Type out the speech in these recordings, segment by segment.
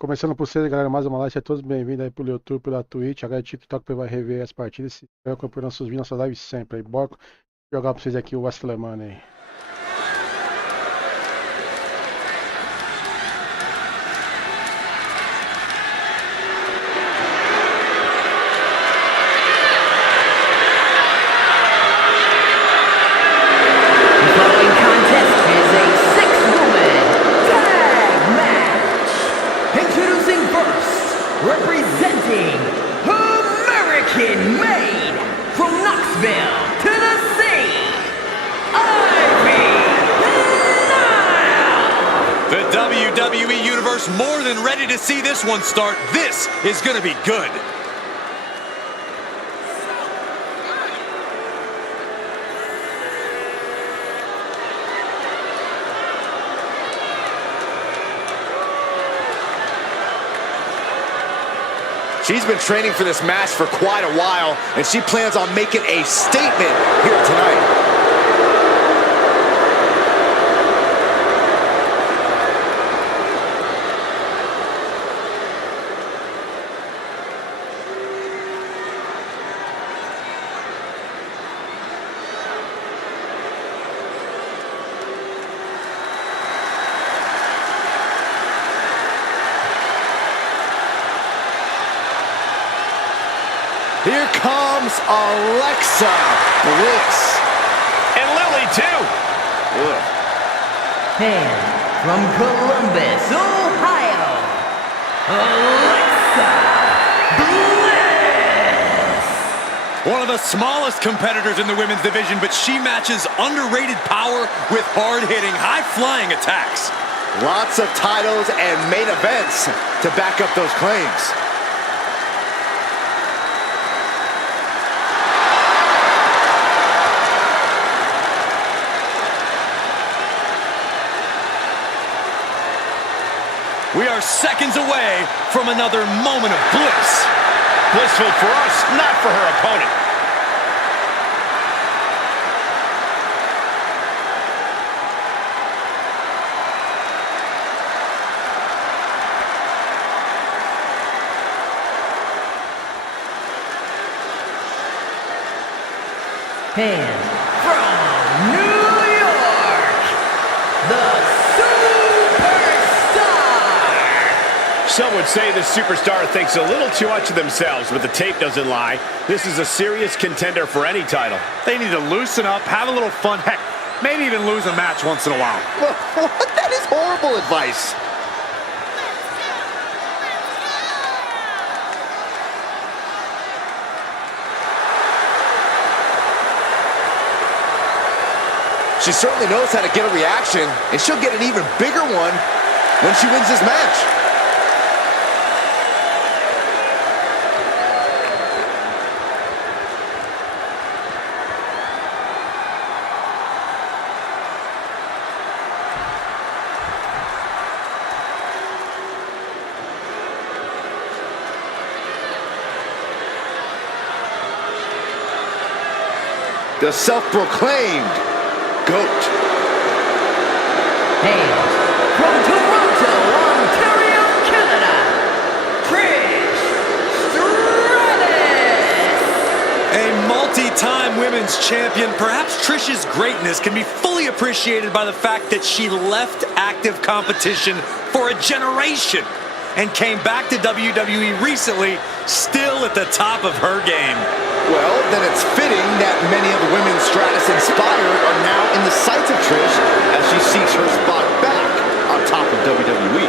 Começando por vocês, galera, mais uma live, sejam todos bem-vindos aí pelo YouTube, pela Twitch, agora o TikTok vai rever as partidas, se acompanhando nossos vídeos, nossas lives sempre aí, bora jogar pra vocês aqui o Wrestlemania aí. Representing American-made from Knoxville, Tennessee, Ivy Nile! The WWE Universe more than ready to see this one start. This is going to be good. She's been training for this match for quite a while, and she plans on making a statement here tonight. Here comes Alexa Bliss. And Lily, too. Ugh. And from Columbus, Ohio, Alexa Bliss! One of the smallest competitors in the women's division, but she matches underrated power with hard-hitting, high-flying attacks. Lots of titles and main events to back up those claims. We are seconds away from another moment of bliss. Blissful for us, not for her opponent. And from New York, the Some would say the superstar thinks a little too much of themselves, but the tape doesn't lie. This is a serious contender for any title. They need to loosen up, have a little fun, heck, maybe even lose a match once in a while. What? That is horrible advice. She certainly knows how to get a reaction, and she'll get an even bigger one when she wins this match. The self-proclaimed GOAT. And from Toronto, Ontario, Canada, Trish Stratus! A multi-time women's champion, perhaps Trish's greatness can be fully appreciated by the fact that she left active competition for a generation and came back to WWE recently, still at the top of her game. Well, then it's fitting that many of the women Stratus inspired are now in the sights of Trish as she seeks her spot back on top of WWE.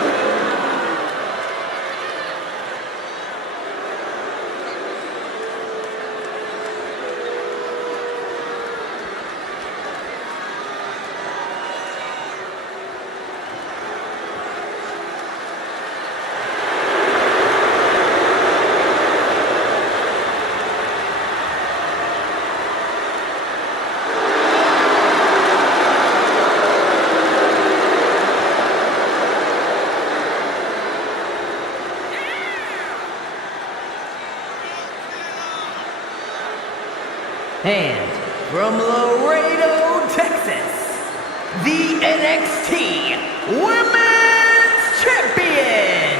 And from Laredo, Texas, the NXT Women's Champion,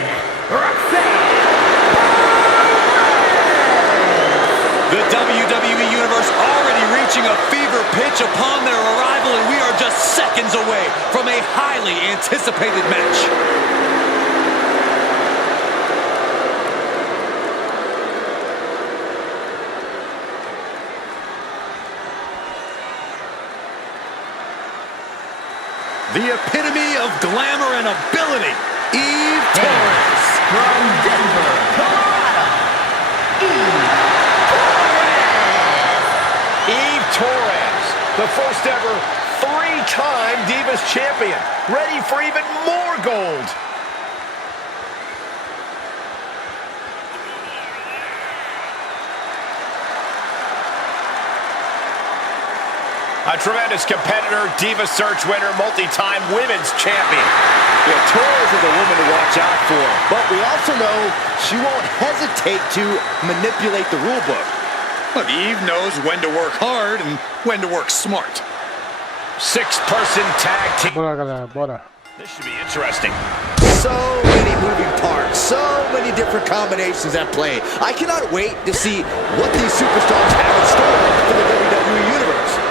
The WWE Universe already reaching a fever pitch upon their arrival, and we are just seconds away from a highly anticipated match. The epitome of glamour and ability, Eve Torres. From Denver, Colorado, Eve Torres, the first ever three-time Divas champion, ready for even more gold. A tremendous competitor, Diva Search winner, multi-time women's champion. Yeah, Torres is a woman to watch out for, but we also know she won't hesitate to manipulate the rule book. Look, Eve knows when to work hard and when to work smart. Six-person tag team. Bora, galera, bora. This should be interesting. So many moving parts, so many different combinations at play. I cannot wait to see what these superstars have in store for the WWE Universe.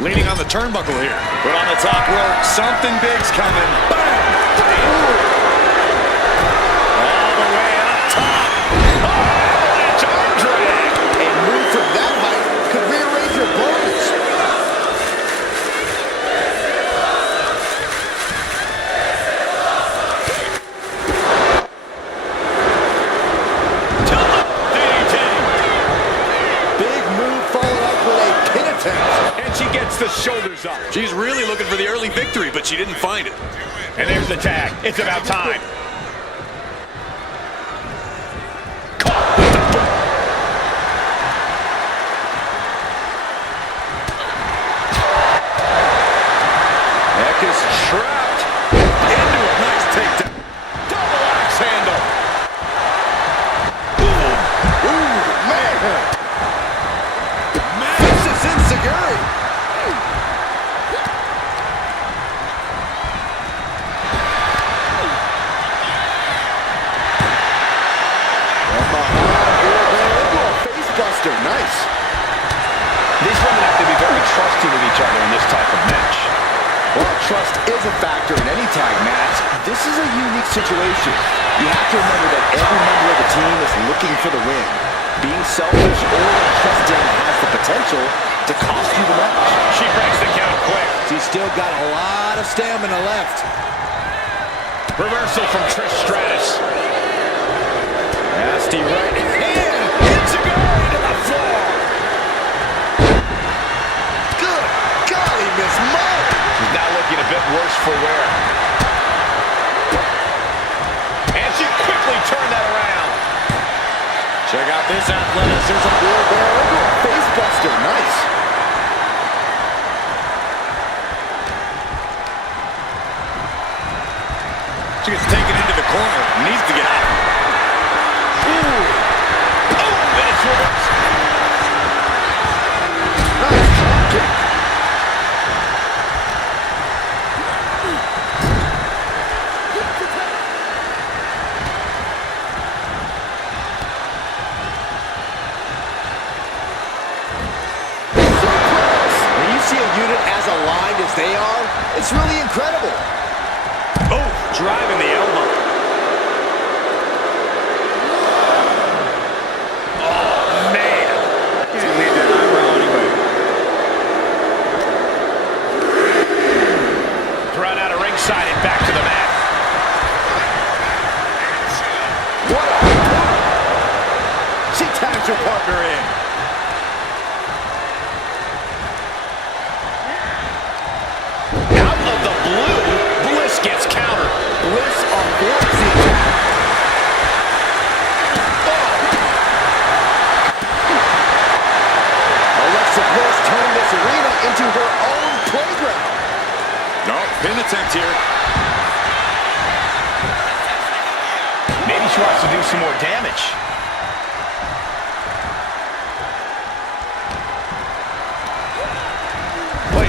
Leaning on the turnbuckle here. But on the top rope, something big's coming. Bam! All the way up top. Oh, it's arm drag. A move from that height could rearrange your bones. Big move followed up with a pin attempt. And she gets the shoulders up. She's really looking for the early victory, but she didn't find it. And there's the tag. It's about time. Heck is trapped into a nice takedown. Double axe handle. This is Enziguri. Facebuster, nice. These women have to be very trusting of each other in this type of match. Well, trust is a factor in any tag match. This is a unique situation. You have to remember that every member of the team is looking for the win. Being selfish or trusting has the potential to cost you the match. She breaks the count quick. She's still got a lot of stamina left. Reversal from Trish Stratus. Nasty right hand. Enziguri to the floor. Good golly, Miss Molly. She's now looking a bit worse for wear. And she quickly turned that around. Check out this athleticism. Wheelbarrow into a facebuster, nice. She gets taken into the corner. Needs to get out. Oh, and it's reversed. Nice drop kick. When you see a unit as aligned as they are, it's really incredible. Oh, driving the elbow. Oh, man. He didn't need that eyebrow anyway. Thrown out of ringside and back to the mat. What a... She tags her partner in. Out of the blue, Bliss gets countered. Bliss avoids the attack. Alexa Bliss turning this arena into her own playground. No, pin attempt here. Maybe she wants to do some more damage.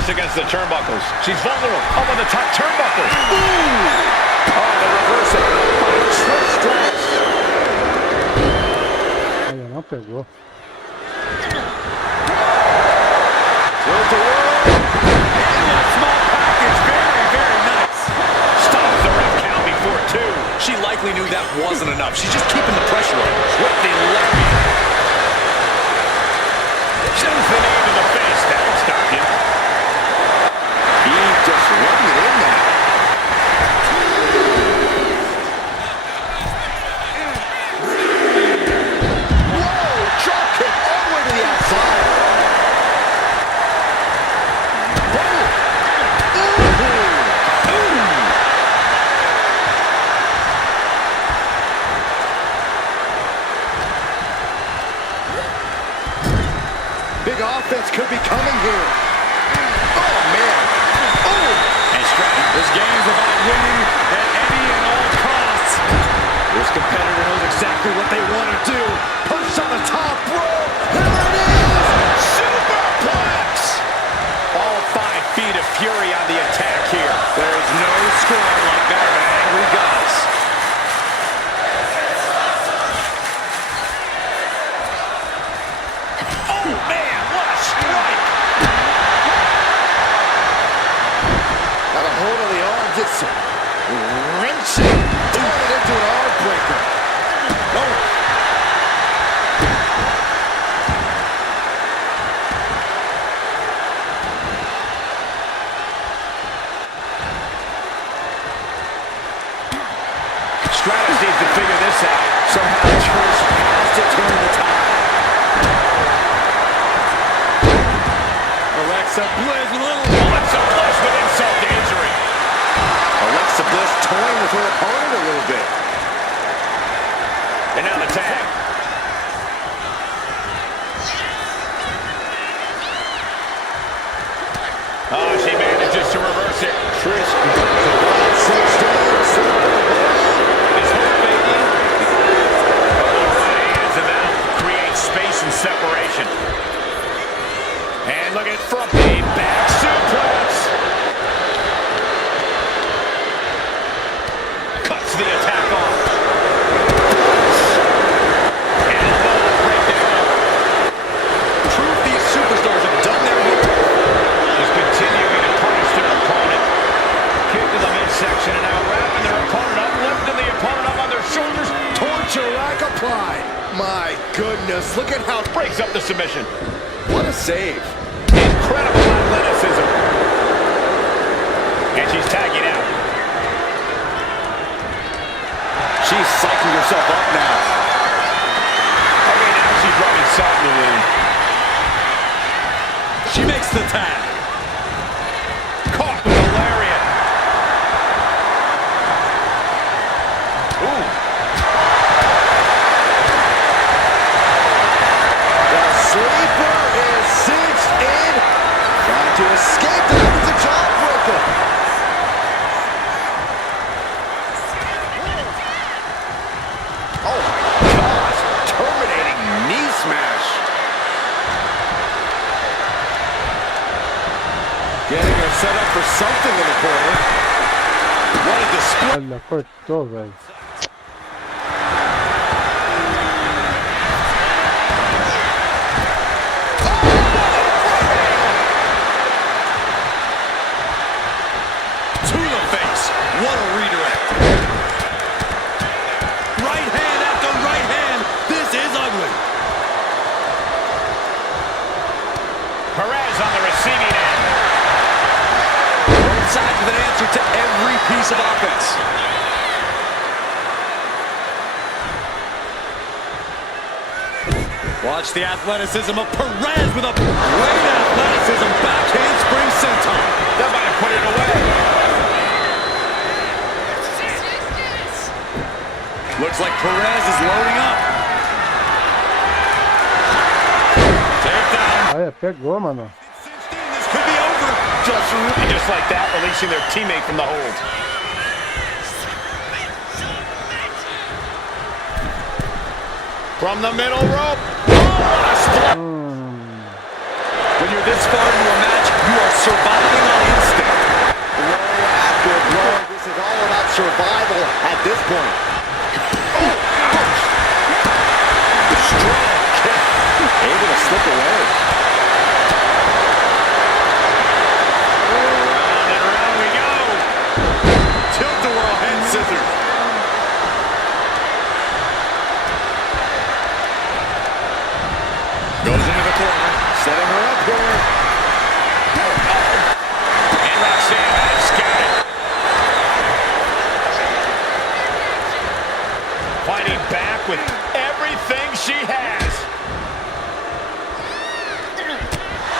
against the turnbuckles. She's vulnerable. Up on the top turnbuckles. Ooh! Oh, they reverse it by Trish Stratus. Aí, não pegou. Tilt the world. And a small package. Very, very nice. Stops the ref count before 2. She likely knew that wasn't enough. She's just keeping the pressure on. With the left hand. Sends the knee to the face. That'll stop you. He's just running it in now. Whoa! Drop kick all the way to the outside. Big offense could be coming here. Oh, man. Oh! And Stratton. This game's about winning at any and all costs. This competitor knows exactly what they want to do. Push on the top rope. There it is! Superplex! All 5 feet of fury on the attack here. There is no score like that of an angry goddess. Oh, man, what a strike! Got a hold of the arm, just wrenching, throwing it into an arm breaker. Oh. Stratus needs to figure this out. Somehow Trish has to turn the tide. Alexa Bliss with a little... Alexa Bliss with insult to injury. Alexa Bliss toying with her opponent a little bit. And now the tag. Oh, she manages to reverse it. Trish does it. Is hope faking? Right hands and that'll create space and separation. And look at front knee, back suplex. Cuts the attack off. Elbow breakdown. Proof these superstars have done their work. He's continuing to punish their opponent. Kick to the midsection and now wrapping their opponent up, lifting the opponent up on their shoulders. Torture rack applied. My goodness, look at how it breaks up the submission. What a save. Incredible athleticism. And she's tagging out. She's psyching herself up now. Okay, now she's rubbing salt in the wound. She makes the tag. Caught with a lariat. Ooh. The sleeper is cinched in. Trying to escape. That was a jawbreaker. Oh my gosh. Terminating knee smash. Getting her set up for something in the corner. What a display. Olha, cortou, velho. To the face. What a redirect. Right hand after right hand. This is ugly. Perez on the receiving end. Both sides with an answer to every piece of offense. Watch the athleticism of Perez with a great athleticism. Back handspring senton. That might have put it away. Looks like Perez is loading up. Takedown. Olha, pegou, mano. This could be over. Just like that, releasing their teammate from the hold. From the middle rope. Oh, what a split. When you're this far into a match, you are surviving. this point. Oh, ouch! Strong kick. Able to slip away. Round and round we go. Tilt-a-whirl head scissors. Goes into the corner. Setting her up here. And Roxanne has scattered. Fighting back with everything she has.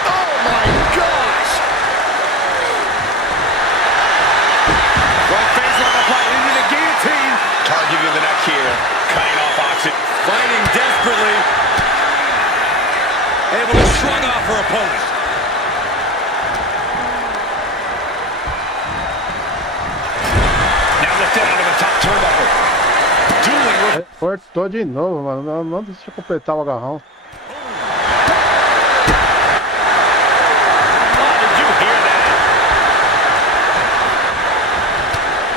Oh my gosh! Right face lock applied into the guillotine. Targeting the neck here. Cutting off oxygen. Fighting desperately. Able to shrug off her opponent. Now lifted out of the top turnbuckle. Dueling with... Cortou de novo, mano. Não deixa eu completar o agarrão. Oh, did you hear that?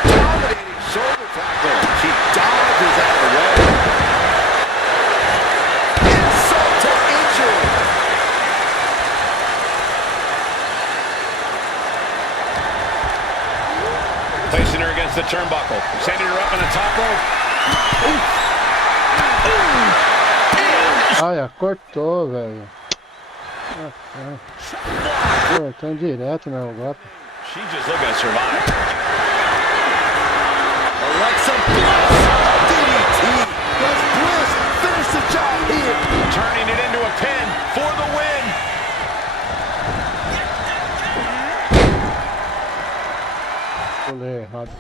Dominating shoulder tackle. She dodges out of the way. Insult to injury. Placing her against the turnbuckle. Sending her up on the top rope. Olha, cortou, velho. Cortando direto no negócio. She's just looking to survive. Alexa Bliss. DDT. Does Bliss finish the job here? Turning it into a pin for the win. Pulei errado.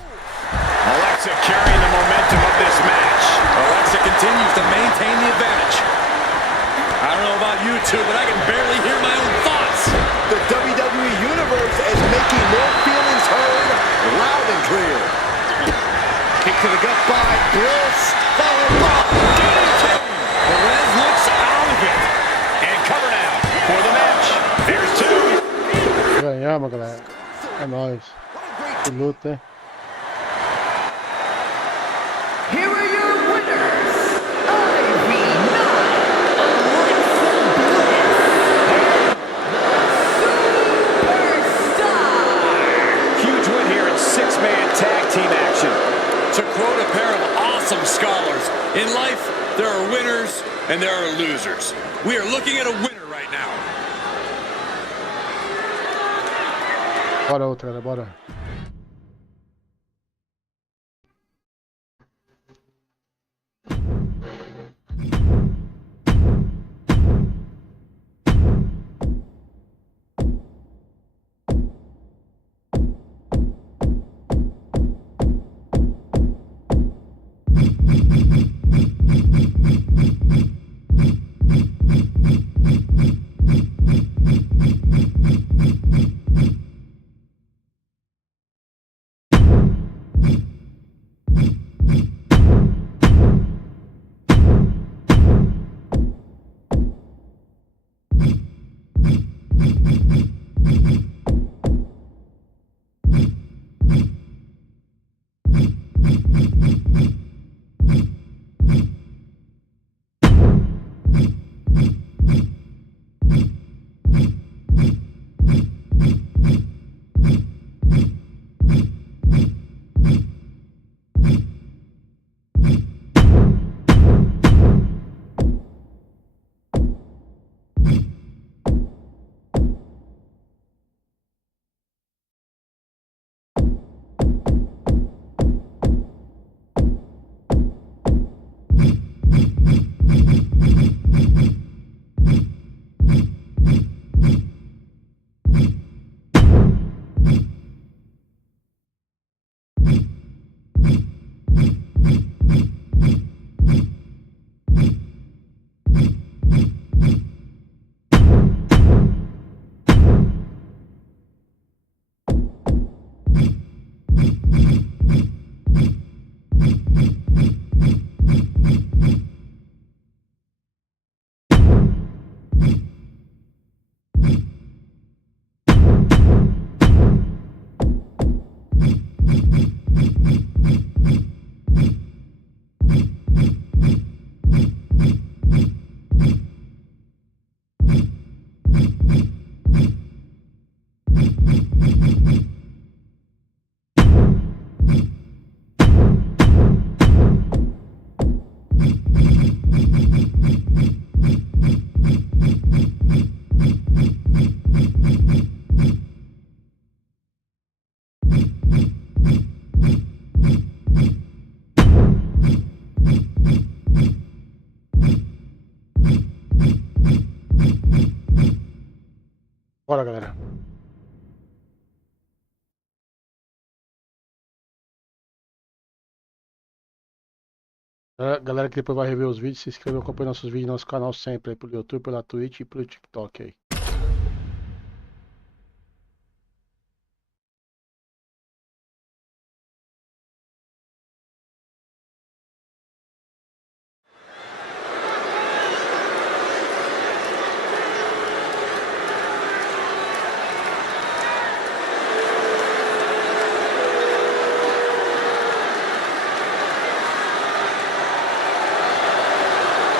Alexa carrying the momentum of this match. Alexa continues to maintain the advantage. I don't know about you two, but I can barely hear my own thoughts. The WWE Universe is making their feelings heard loud and clear. Kick to the gut by Bliss. Followed by DDT. Perez looks out of it. And cover now for the match. There's two. Ganhamos, galera. É nóis. Que luta, hein? Here are your winners, Ivy Nile, Alexa Bliss, and the Superstar. Huge win here in six-man tag team action. To quote a pair of awesome scholars, in life there are winners and there are losers. We are looking at a winner right now. Bora outra, galera, bora. Galera que depois vai rever os vídeos, se inscreva, acompanhe nossos vídeos no nosso canal sempre, aí pelo YouTube, pela Twitch e pelo TikTok aí.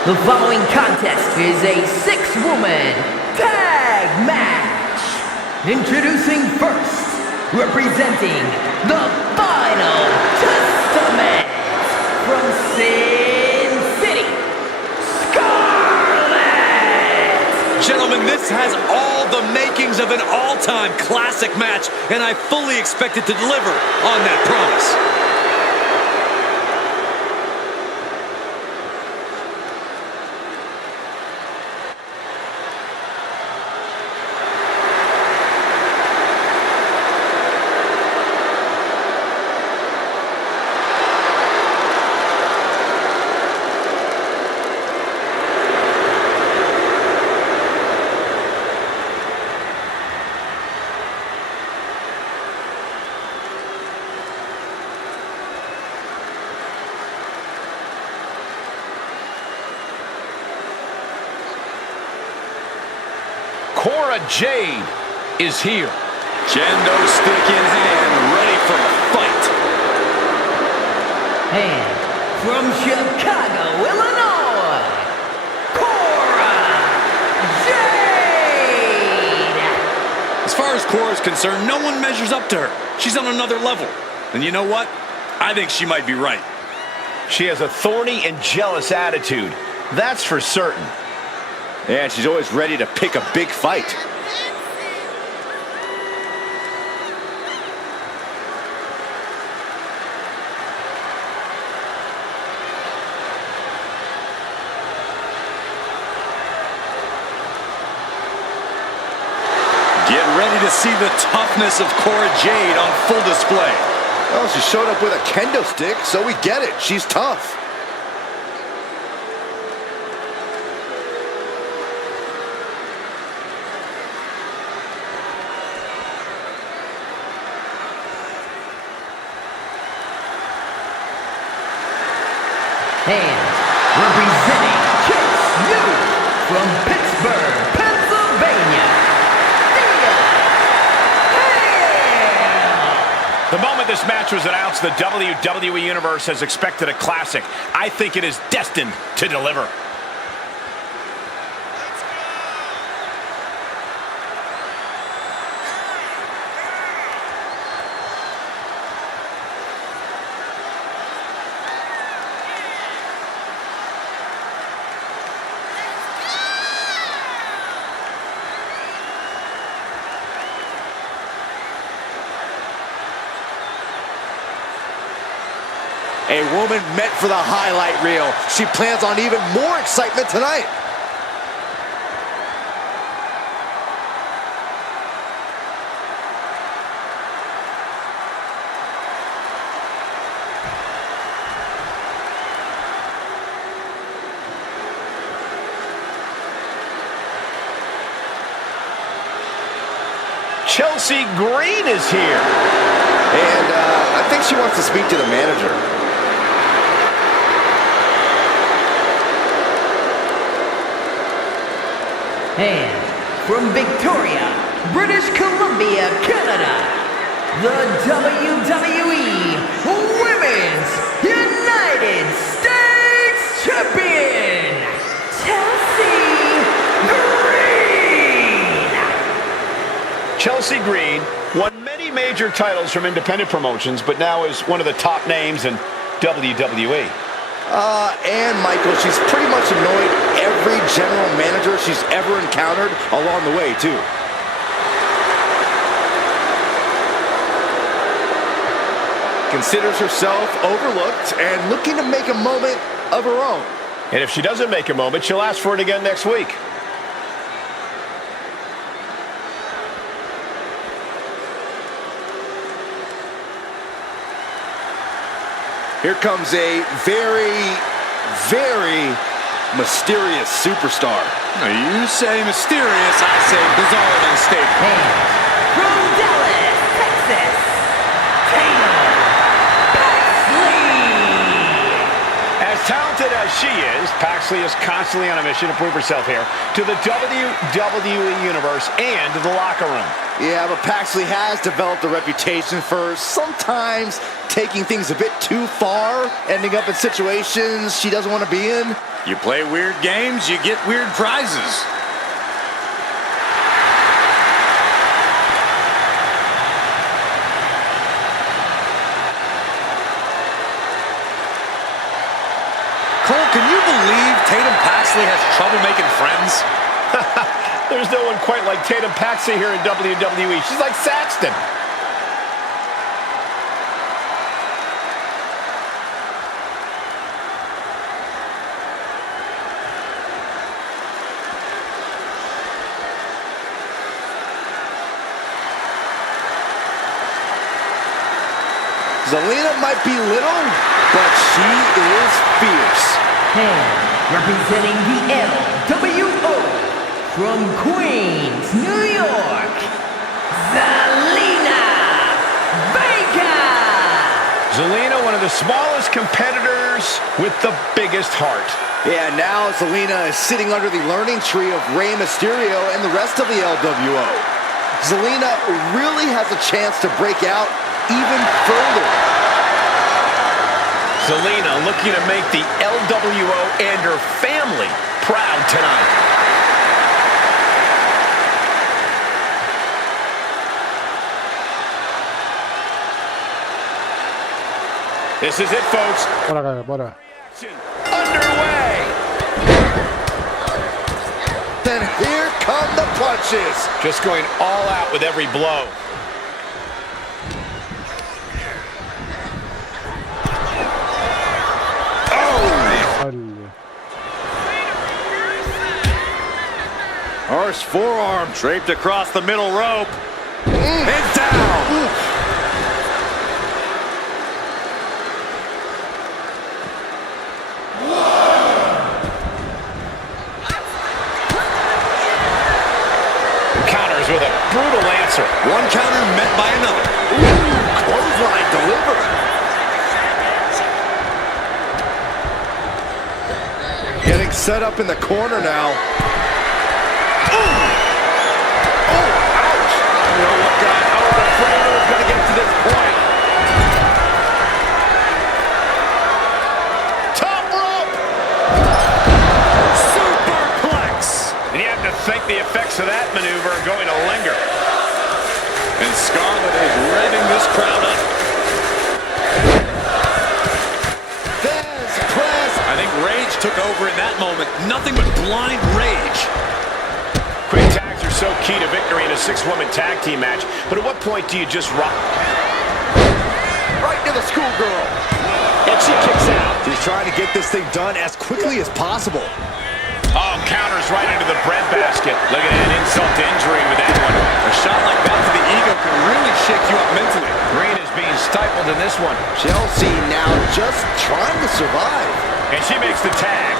The following contest is a six-woman tag match. Introducing first, representing the Final Testament from Sin City, Scarlett! Gentlemen, this has all the makings of an all-time classic match, and I fully expect it to deliver on that promise. Cora Jade is here. Kendo stick in hand, ready for a fight. And from Chicago, Illinois, Cora Jade! As far as Cora's concerned, no one measures up to her. She's on another level. And you know what? I think she might be right. She has a thorny and jealous attitude. That's for certain. And she's always ready to pick a big fight. Get ready to see the toughness of Cora Jade on full display. Well, she showed up with a kendo stick, so we get it. She's tough. And representing Chase U from Pittsburgh, Pennsylvania, Thea Hale! The moment this match was announced, the WWE Universe has expected a classic. I think it is destined to deliver. A woman meant for the highlight reel. She plans on even more excitement tonight. Chelsea Green is here. And I think she wants to speak to the manager. And from Victoria, British Columbia, Canada, the WWE Women's United States Champion, Chelsea Green! Chelsea Green won many major titles from independent promotions, but now is one of the top names in WWE. And Michael, she's pretty much annoyed every general manager she's ever encountered along the way, too. Considers herself overlooked and looking to make a moment of her own. And if she doesn't make a moment, she'll ask for it again next week. Here comes a very very mysterious superstar. You say mysterious, I say bizarre and unstable. And from Dallas, Texas, Tatum Paxley. As talented as she is, Paxley is constantly on a mission to prove herself here to the WWE Universe and the locker room. Yeah, but Paxley has developed a reputation for sometimes taking things a bit too far, ending up in situations she doesn't want to be in. You play weird games, you get weird prizes. Cole, can you believe Tatum Paxley has trouble making friends? There's no one quite like Tatum Paxley here in WWE. She's like Saxton. Zelina might be little, but she is fierce. And representing the LWO from Queens, New York, Zelina Vega. Zelina, one of the smallest competitors with the biggest heart. Yeah, now Zelina is sitting under the learning tree of Rey Mysterio and the rest of the LWO. Zelina really has a chance to break out even further. Zelina looking to make the LWO and her family proud tonight. This is it, folks. Bora, galera, bora. Underway. Then here come the punches. Just going all out with every blow. Olha. Harsh forearm draped across the middle rope. It's down. Counters with a brutal answer. One counter met by another. Clothesline delivered. Getting set up in the corner now. Oh, ouch. You know what, God? I was afraid it was going to get to this point. Top rope. Superplex. And you have to think the effects of that maneuver are going to linger. And Scarlett is revving this crowd up. Thesz press. I think rage took over in that moment. Nothing but blind rage. Quick tags are so key to victory in a six-woman tag team match. But at what point do you just rock? Right to the schoolgirl. And she kicks out. She's trying to get this thing done as quickly as possible. Oh, counters right into the breadbasket. Look at that insult to injury with that one. A shot like that to the ego can really shake you up mentally. Green is being stifled in this one. Chelsea now just trying to survive. And she makes the tag.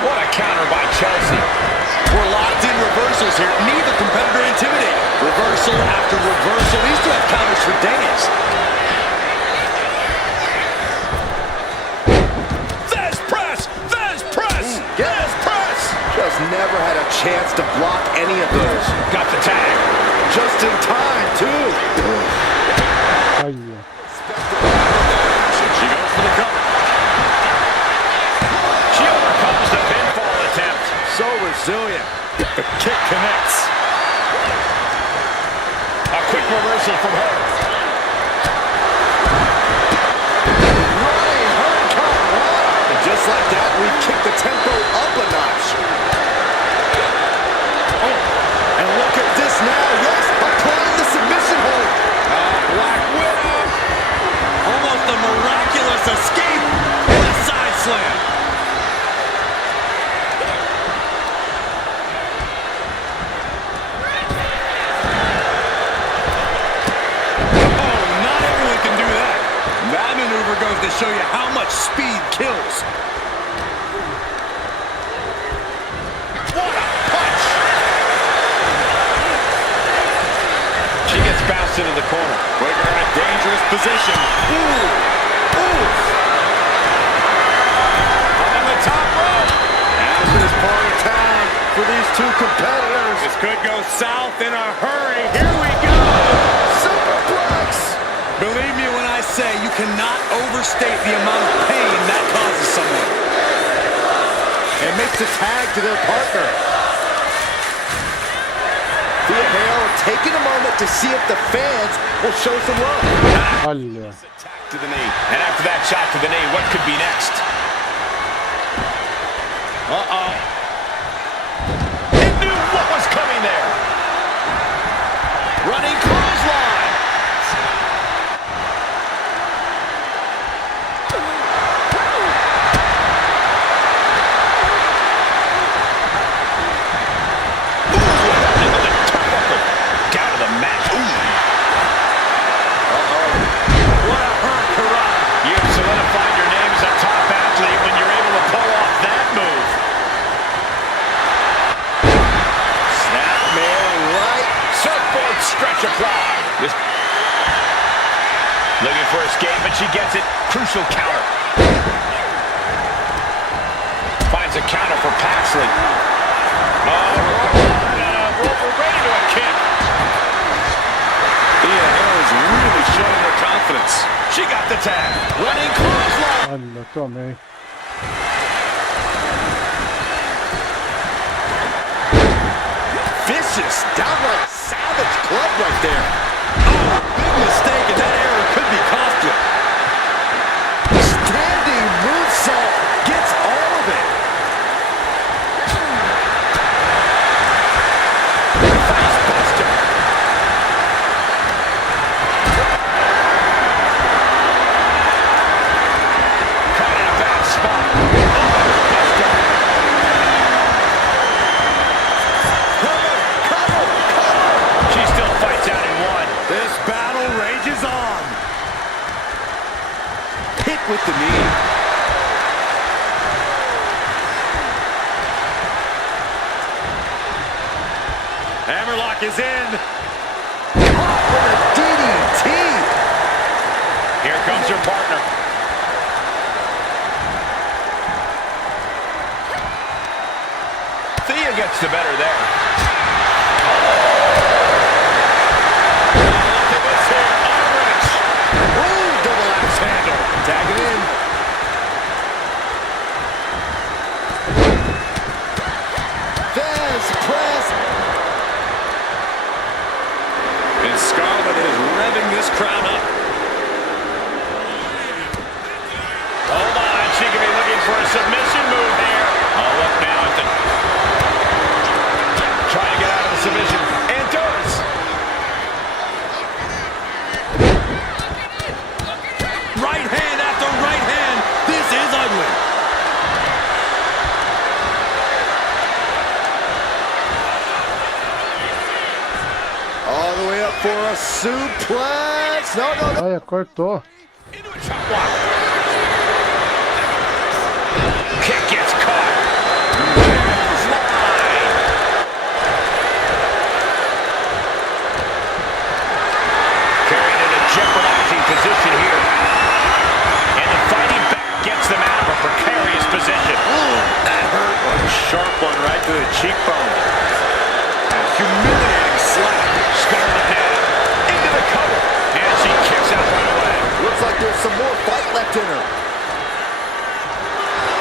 What a counter by Chelsea. We're locked in reversals here. Neither competitor intimidated. Reversal after reversal. These two have counters for days. Thesz press! Thesz press! Thesz press! Just never had a chance to block any of those. Got the tag. Just in time, too. Olha. She goes for the cover. She overcomes the pinfall attempt. So resilient. The kick connects. A quick reversal from her. Running hurricane. And just like that, we kick the tempo up a notch. Oh, and look at this now. Yes, applying the submission hold. Black Widow. Almost a miraculous escape. And a side slam. Oh, not everyone can do to show you how much speed kills. What a punch! She gets bounced into the corner. Putting her in a dangerous position. Ooh! Ooh! Up on the top rope. And this is part of town for these two competitors. This could go south in a hurry. Here we go! Superplex! Believe me when I say you cannot overstate the amount of pain that causes someone. And makes the tag to their partner. Thea Hale taking a moment to see if the fans will show some love. Olha. Attack to the knee. And after that shot to the knee, what could be next? Uh-oh. It knew what was coming there. Running clothesline. Down to the mat. What a hurt, Karan. You've solidified your name as a top athlete when you're able to pull off that move. Snapmare right. Surfboard stretch applied. Looking for escape, but she gets it. Crucial counter. Finds a counter for Paxley. We're ready to a kick. Thea Hale is really showing her confidence. She got the tag. Running clothesline. Olha, tomei. Vicious, downright savage club right there. Oh, big mistake, and that error could be costly. Standing moonsault gets all of it. Face buster. Caught in a bad spot. Buster. She still fights out in one. This battle rages on. Hit with the knee. Hammerlock is in. Caught with a DDT. Here comes her partner. Thea gets the better there. Look at this here. Arm wrench. Ooh, double axe handle. Tag it in. Vez press. And Scarlett is revving this crowd up. Hold on. She could be looking for a submission move here. Oh, look now at the... Trying to get out of the submission. And does. Right hand after right hand. This is ugly. All the way up for a suplex. No, no, no. Olha, cortou. Into a chop block. Kick gets caught. Slide. Carried in a jeopardizing position here. And the fighting back gets them out of a precarious position. Ooh, that hurt. A sharp one right to the cheekbone. A humiliating slap. Scarlett now into the cover. And she kicks out right away. Looks like there's some more fight left in her.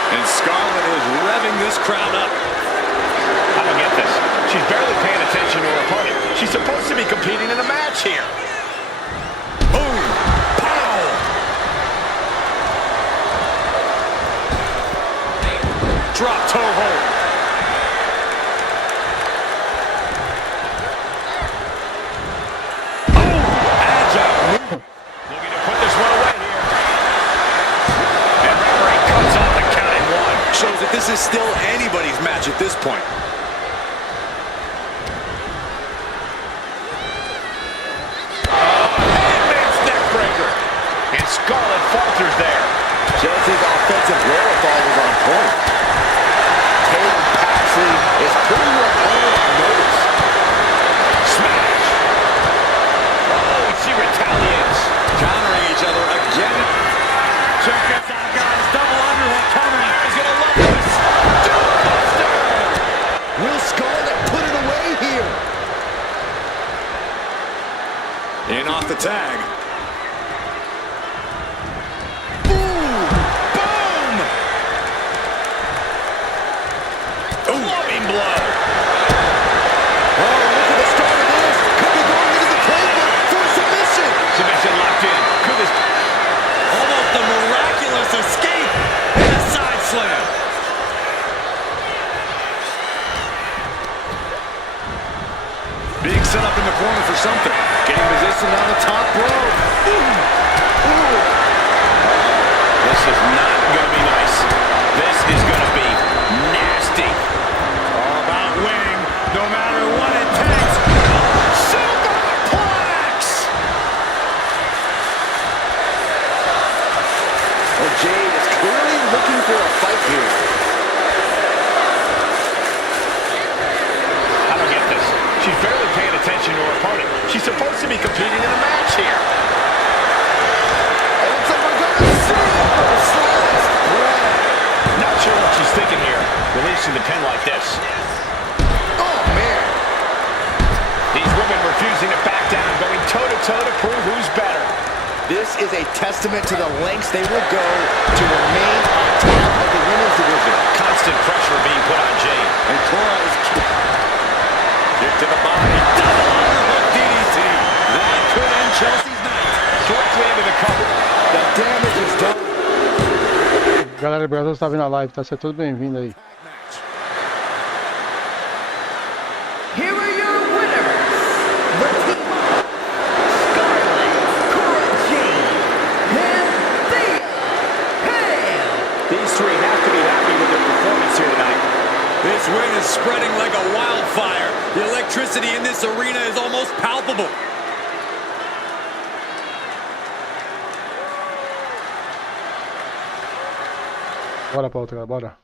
And Scarlett is revving this crowd up. I don't get this. She's barely paying attention to her opponent. She's supposed to be competing in a match here. Boom. Pow. Drop toe hold. Looking to put this one away here. And referee cuts off the count at one. Shows that this is still anybody's match at this point. Handman's neck breaker. And Scarlett falters there. off the tag. Clubbing blow. Oh, look at the start of this. Could be going into the playbook for a submission. Submission locked in. Could this... Almost a miraculous escape and a side slam. Being set up in the corner for something. Getting positioned on the top rope. This is not going to be nice. This is going to be nasty. All about winning, no matter what it takes. Superplex! Well, Jade is clearly looking for a fight here. I don't get this. She's barely paying attention to her opponent. She's supposed to be competing in a match here. And so we're going to see a sliced bread. Not sure what she's thinking here, releasing the pin like this. Oh, man. These women refusing to back down, going toe-to-toe to prove who's better. This is a testament to the lengths they will go to remain on top of the women's division. Constant pressure being put on Jade. And Cora is... Kick to the body. Double underhook DDT. That could end Chelsea's night. Directly into the cover. The damage is done. Galera, o Brasil está vindo a live, tá? Seja todo bem-vindo aí. Here are your winners, the team of Scarlett, Cora Jade, and Thea Hail. These three have to be happy with their performance here tonight. This win is spreading like a wildfire. The electricity in this arena is almost palpable. Bora pra outra, bora.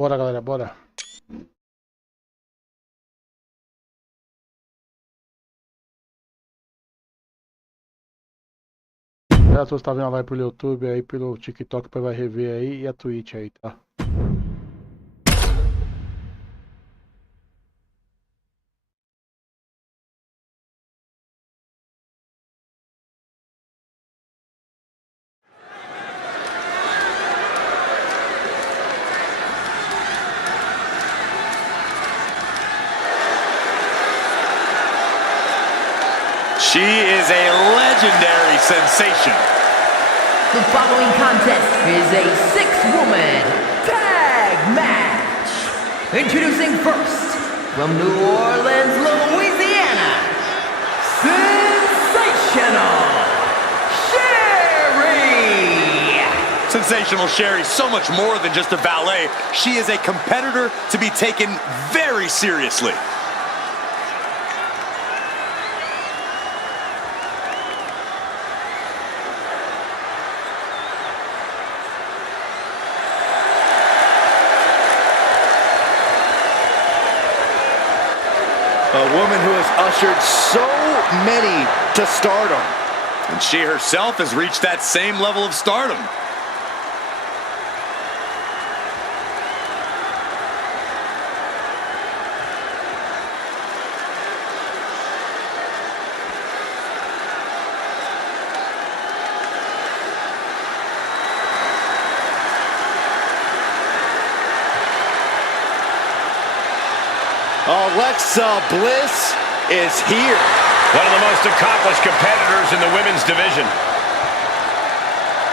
Bora, galera, bora. Galera, se você tá vendo a live pelo YouTube, aí pelo TikTok, vai rever aí, e a Twitch aí, tá? She is a legendary sensation. The following contest is a six-woman tag match. Introducing first, from New Orleans, Louisiana, Sensational Sherri. Sensational Sherri, so much more than just a valet. She is a competitor to be taken very seriously. A woman who has ushered so many to stardom. And she herself has reached that same level of stardom. Alexa Bliss is here. One of the most accomplished competitors in the women's division.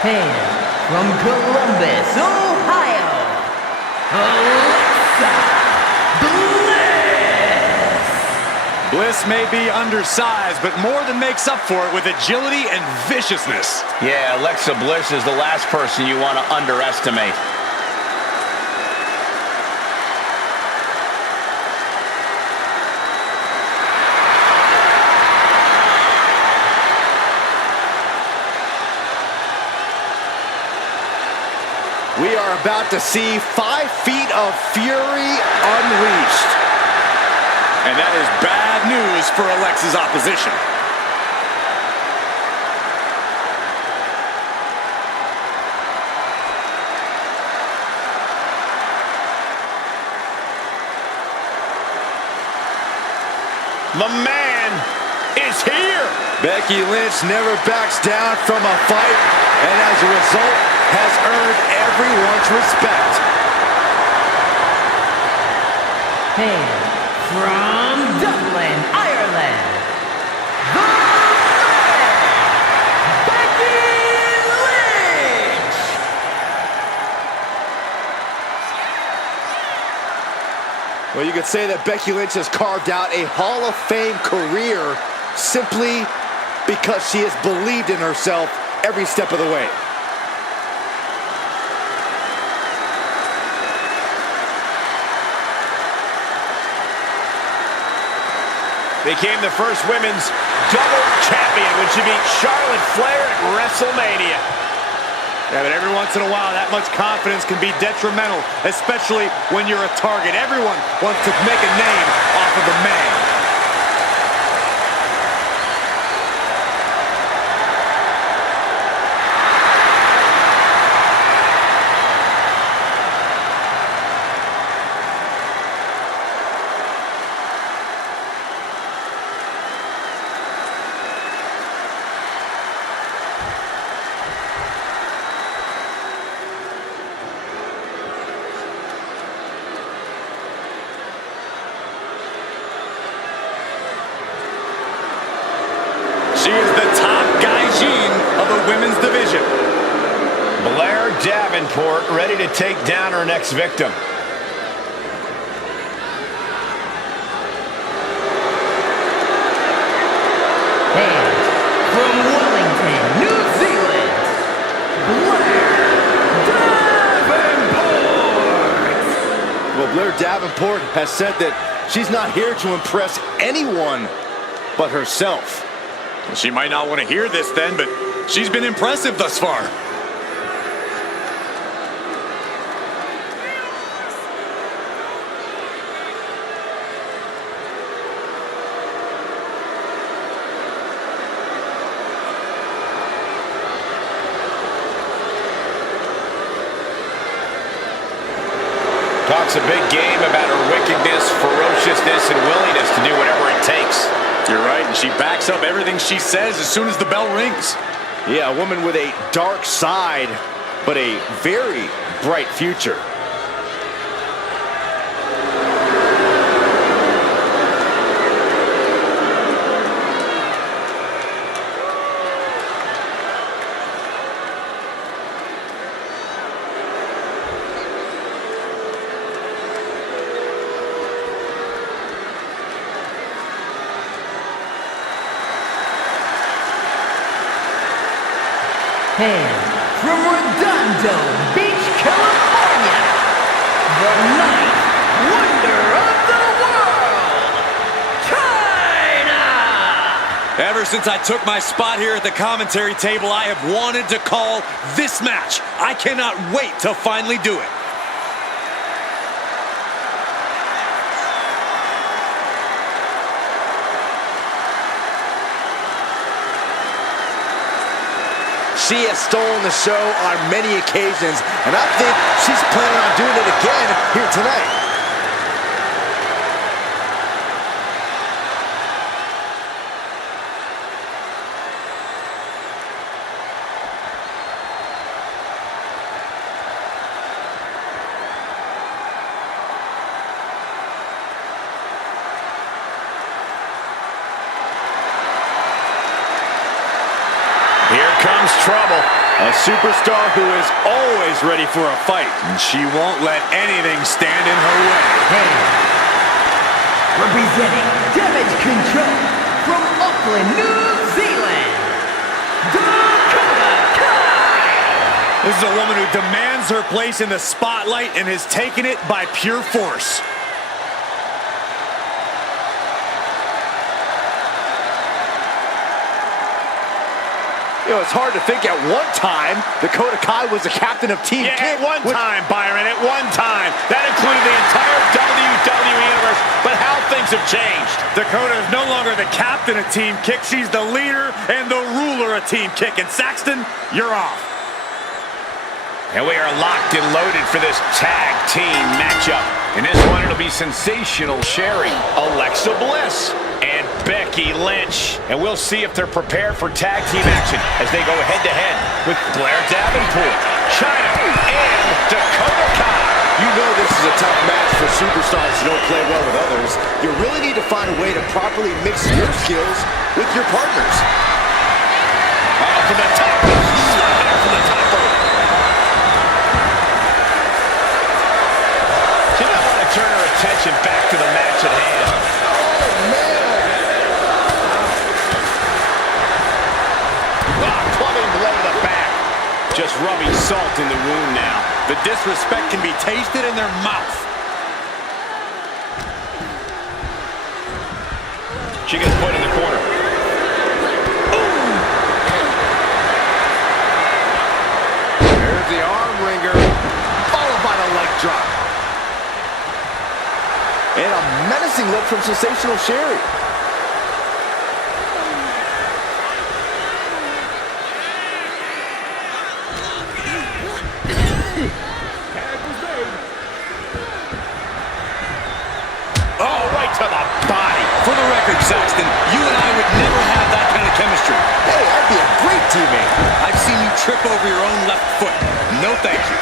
And from Columbus, Ohio, Alexa Bliss. Bliss may be undersized, but more than makes up for it with agility and viciousness. Yeah, Alexa Bliss is the last person you want to underestimate. We are about to see 5 feet of fury unleashed. And that is bad news for Alexa's opposition. The man is here. Becky Lynch never backs down from a fight, and as a result, has earned everyone's respect. And from Dublin, Ireland, the Becky Lynch. Well, you could say that Becky Lynch has carved out a Hall of Fame career simply because she has believed in herself every step of the way. Became the first women's double champion when she beat Charlotte Flair at WrestleMania. Yeah, but every once in a while, that much confidence can be detrimental, especially when you're a target. Everyone wants to make a name off of a man. She is the top gaijin of the women's division. Blair Davenport ready to take down her next victim. And from Wellington, New Zealand, Blair Davenport. Well, Blair Davenport has said that she's not here to impress anyone but herself. She might not want to hear this then, but she's been impressive thus far. Talks a big game about her wickedness, ferociousness, and willingness to do whatever it takes. You're right, and she backs up everything she says as soon as the bell rings. Yeah, a woman with a dark side, but a very bright future. And from Redondo Beach, California, the ninth wonder of the world, China! Ever since I took my spot here at the commentary table, I have wanted to call this match. I cannot wait to finally do it. She has stolen the show on many occasions, and I think she's planning on doing it again here tonight. Here comes trouble. A superstar who is always ready for a fight. And she won't let anything stand in her way. And representing Damage Control from Auckland, New Zealand, Dakota Kai! This is a woman who demands her place in the spotlight and has taken it by pure force. You know, it's hard to think at one time Dakota Kai was the captain of Team Kick. At one time, Byron, at one time. That included the entire WWE Universe, but how things have changed. Dakota is no longer the captain of Team Kick. She's the leader and the ruler of Team Kick. And Saxton, you're off. And we are locked and loaded for this tag team matchup. In this one, it'll be Sensational Sherri, Alexa Bliss, and Becky Lynch. And we'll see if they're prepared for tag team action as they go head-to-head with Blair Davenport, Chyna, and Dakota Kai. You know this is a tough match for superstars who don't play well with others. You really need to find a way to properly mix your skills with your partners. Oh, from the top. Slide from the top rope. She might want to turn her attention back to the match at hand. Clubbing blow to the back. Just rubbing salt in the wound now. The disrespect can be tasted in their mouth. She gets put in the corner. There's the arm wringer, followed by the leg drop. And a menacing look from Sensational Sherri. Oh, right to the body. For the record, Saxton, you and I would never have that kind of chemistry. Hey, I'd be a great teammate. I've seen you trip over your own left foot. No thank you.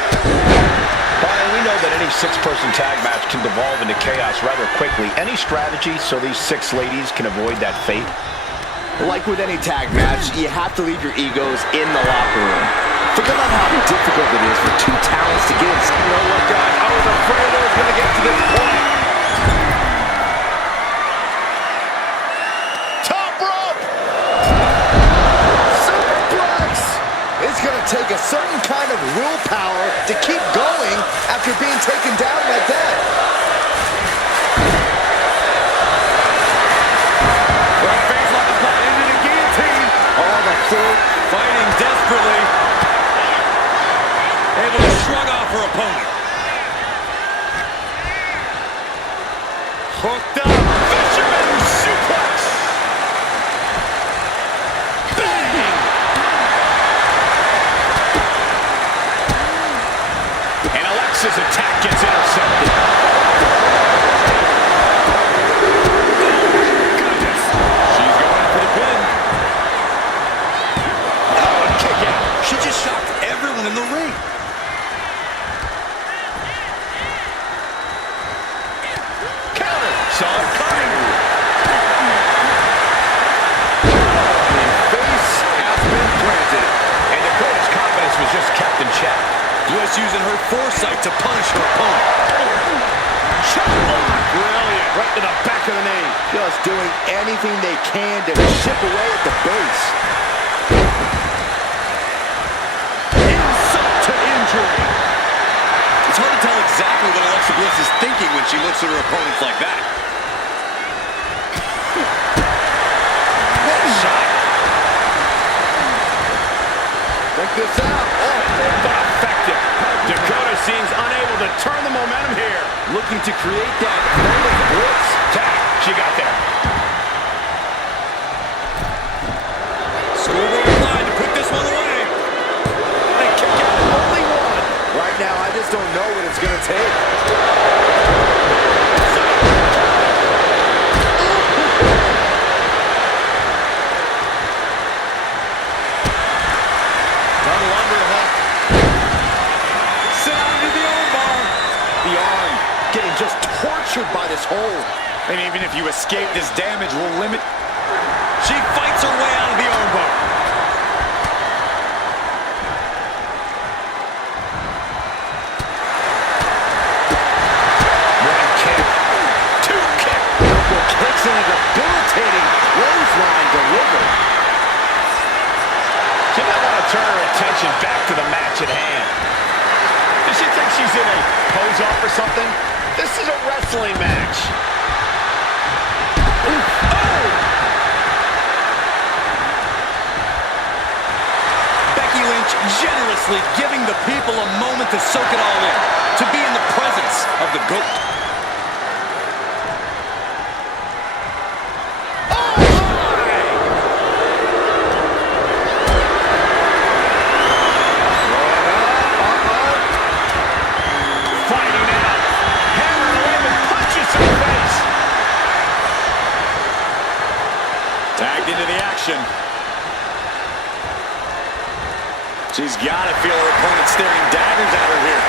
Brian, we know that any six-person tag match can devolve into chaos rather quickly. Any strategy so these six ladies can avoid that fate? Like with any tag match, you have to leave your egos in the locker room. Think about how difficult it is for two talents to get in. You know what, guys? I was afraid it was going to get to this point. Top rope! Superplex! It's going to take a certain kind of willpower to keep going after being taken down like that. Well, face like a flat into the guillotine. Oh, the third fighting desperately. Able to shrug off her opponent. Hooked up. Fisherman suplex! Bang! And Alexa's attack gets intercepted. Goodness! She's going for the pin. Oh, a kick out. She just shocked everyone in the ring. Counter. Saw it coming. Face has been planted. And Dakota's confidence was just kept in check. Bliss using her foresight to punish her opponent. Shot block. Brilliant. Right to the back of the knee. Just doing anything they can to chip away at the base. victory. It's hard to tell exactly what Alexa Bliss is thinking when she looks at her opponents like that. What a shot. Check this out. Oh, but effective. Dakota seems unable to turn the momentum here. Looking to create that moment of bliss. Tag. She got there. Schoolboy line to put this one away. They kick out only one. Right now, I just don't know what it's going to take. Double underhook. Sent out into the armbar. The arm getting just tortured by this hold. And even if you escape, this damage will limit. She fights her way out of the armbar. One kick. Two kick. Couple kicks and a debilitating clothesline delivered. She might want to turn her attention back to the match at hand. Does she think she's in a pose-off or something? This is a wrestling match. Becky Lynch generously giving the people a moment to soak it all in, to be in the presence of the GOAT. Fighting out. Hammering away with punches to the face. Tagged into the action. She's got to feel her opponent staring daggers at her here.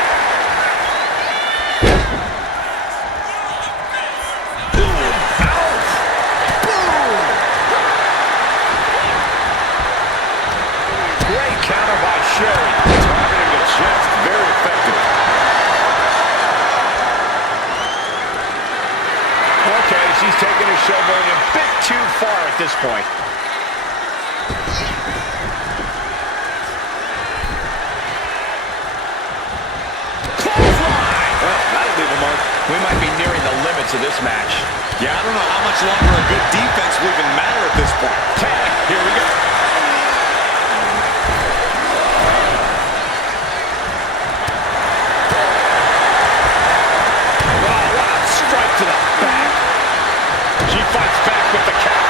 Great counter by Sherry. Targeting the chest. Very effective. Okay, she's taking her showboating a bit too far at this point. Clothesline! Well, that'll leave a mark. We might be nearing the limits of this match. Yeah, I don't know how much longer a good defense will even matter at this point. Tag. Here we go. Oh, what a strike to the back. She fights back with the count.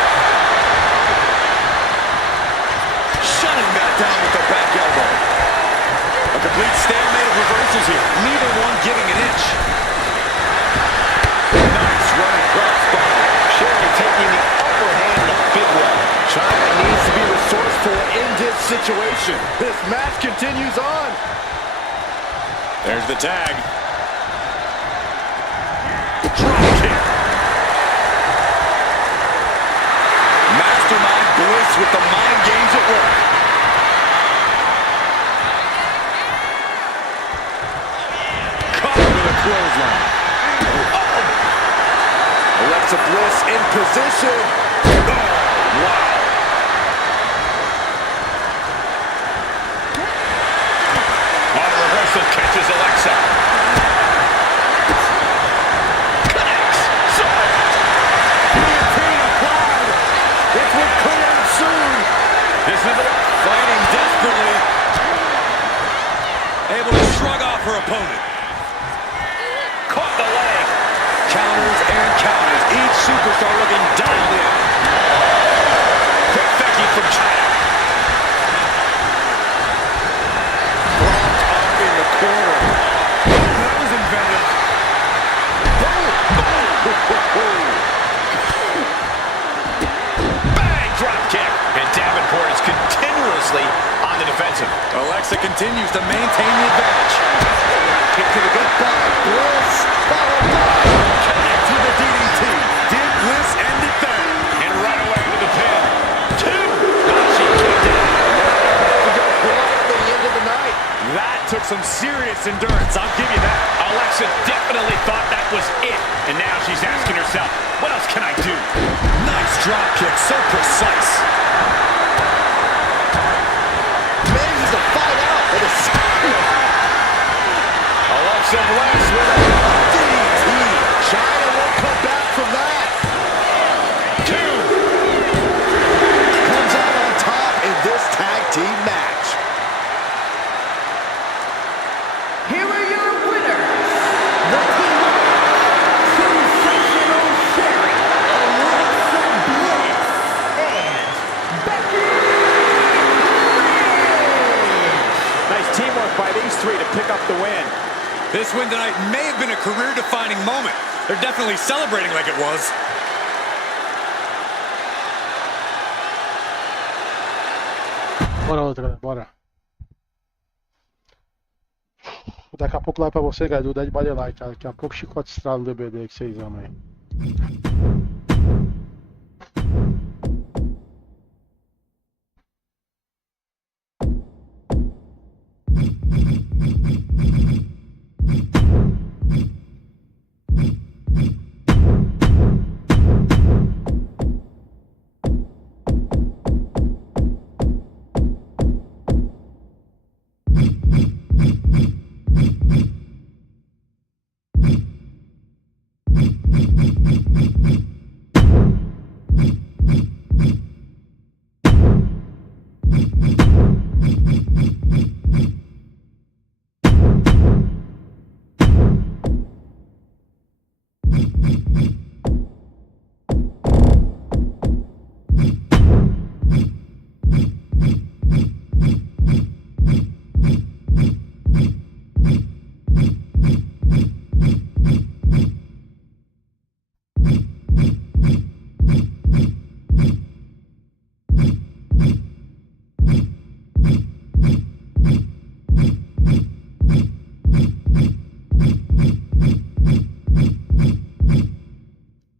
Shutting that down with the back elbow. A complete stalemate of reversals here. Neither one giving an inch. Nice running crossbody. Sherry taking the upper hand in a big way. China needs to be resourceful in this situation. This match continues on. There's the tag. Drop kick. Mastermind Bliss with the mind games at work. Caught with a clothesline. Alexa Bliss in position. Wow. On reversal, catches Alexa. Connects. Guillotine applied. This will clear soon. This is Fighting desperately. Able to shrug off her opponent. caught the leg. Counters and counters. Each superstar looking dialed in. Quick Becky from China. Blocked up in the corner. That was inventive. Bang! Drop kick. And Davenport is continuously on the defensive. Alexa continues to maintain the advantage. Kick to the gut by Bliss. Followed by Connects with the DDT. Did Bliss end it there? And right away to the pin. Two. She kicked it. to go quietly into the night. That took some serious endurance, I'll give you that. Alexa definitely thought that was it. And now she's asking herself, what else can I do? Nice drop kick, so precise. Manages to fight out for the second. this win tonight may have been a career-defining moment. They're definitely celebrating like it was. Bora outra, galera, bora. Daqui a pouco lá pra você, galera, do Dead by Daylight, tá? Daqui a pouco chicote estrala no DBD que vocês amam aí.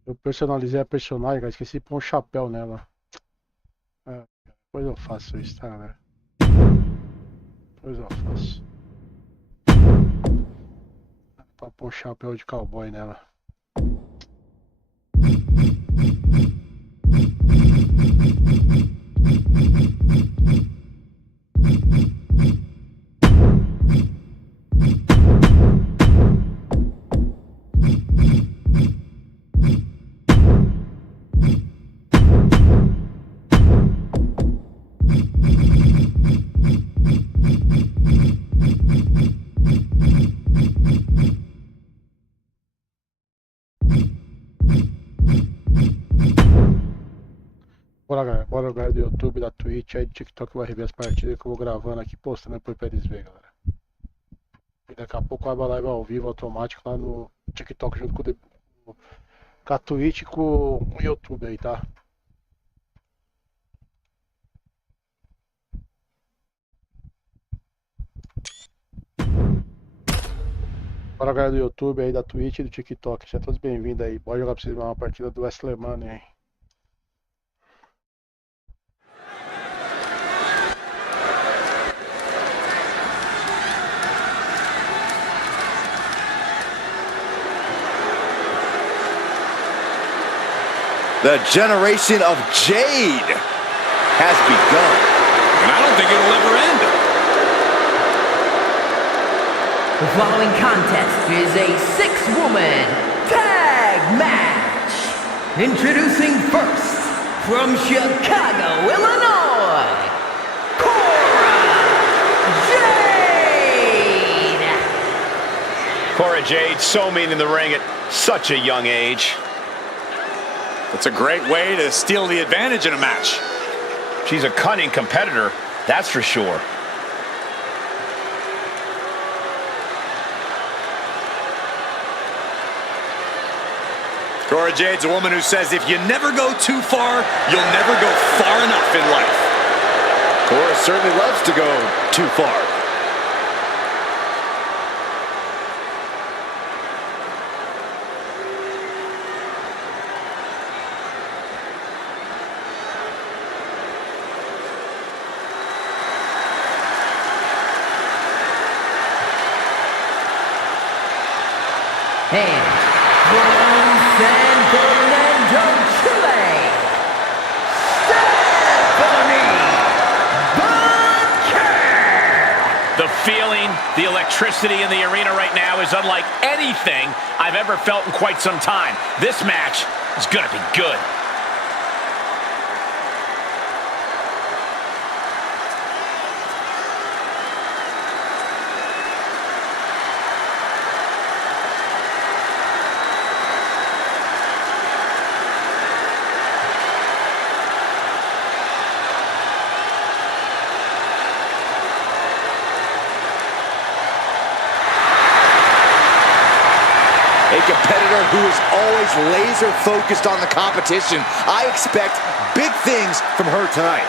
Eu personalizei a personagem, cara, esqueci de pôr um chapéu nela. Depois eu faço isso, tá, galera? Depois eu faço. Pra pôr um chapéu de cowboy nela. Bora galera do YouTube, da Twitch, aí do TikTok vai rever as partidas que eu vou gravando aqui, postando depois pra eles verem, galera. E daqui a pouco vai uma live ao vivo automático lá no TikTok junto com a Twitch e com o YouTube aí, tá? Bora galera do YouTube aí, da Twitch e do TikTok, sejam todos bem-vindos aí. Bora jogar pra vocês uma partida do Wrestlemania aí. The generation of Jade has begun. And I don't think it'll ever end. The following contest is a six-woman tag match. Introducing first, from Chicago, Illinois, Cora Jade. Cora Jade, so mean in the ring at such a young age. It's a great way to steal the advantage in a match. She's a cunning competitor, that's for sure. Cora Jade's a woman who says if you never go too far, you'll never go far enough in life. Cora certainly loves to go too far. And from San Fernando, Chile, Stephanie Butcher. The feeling, the electricity in the arena right now is unlike anything I've ever felt in quite some time. This match is gonna be good. who is always laser focused on the competition. I expect big things from her tonight.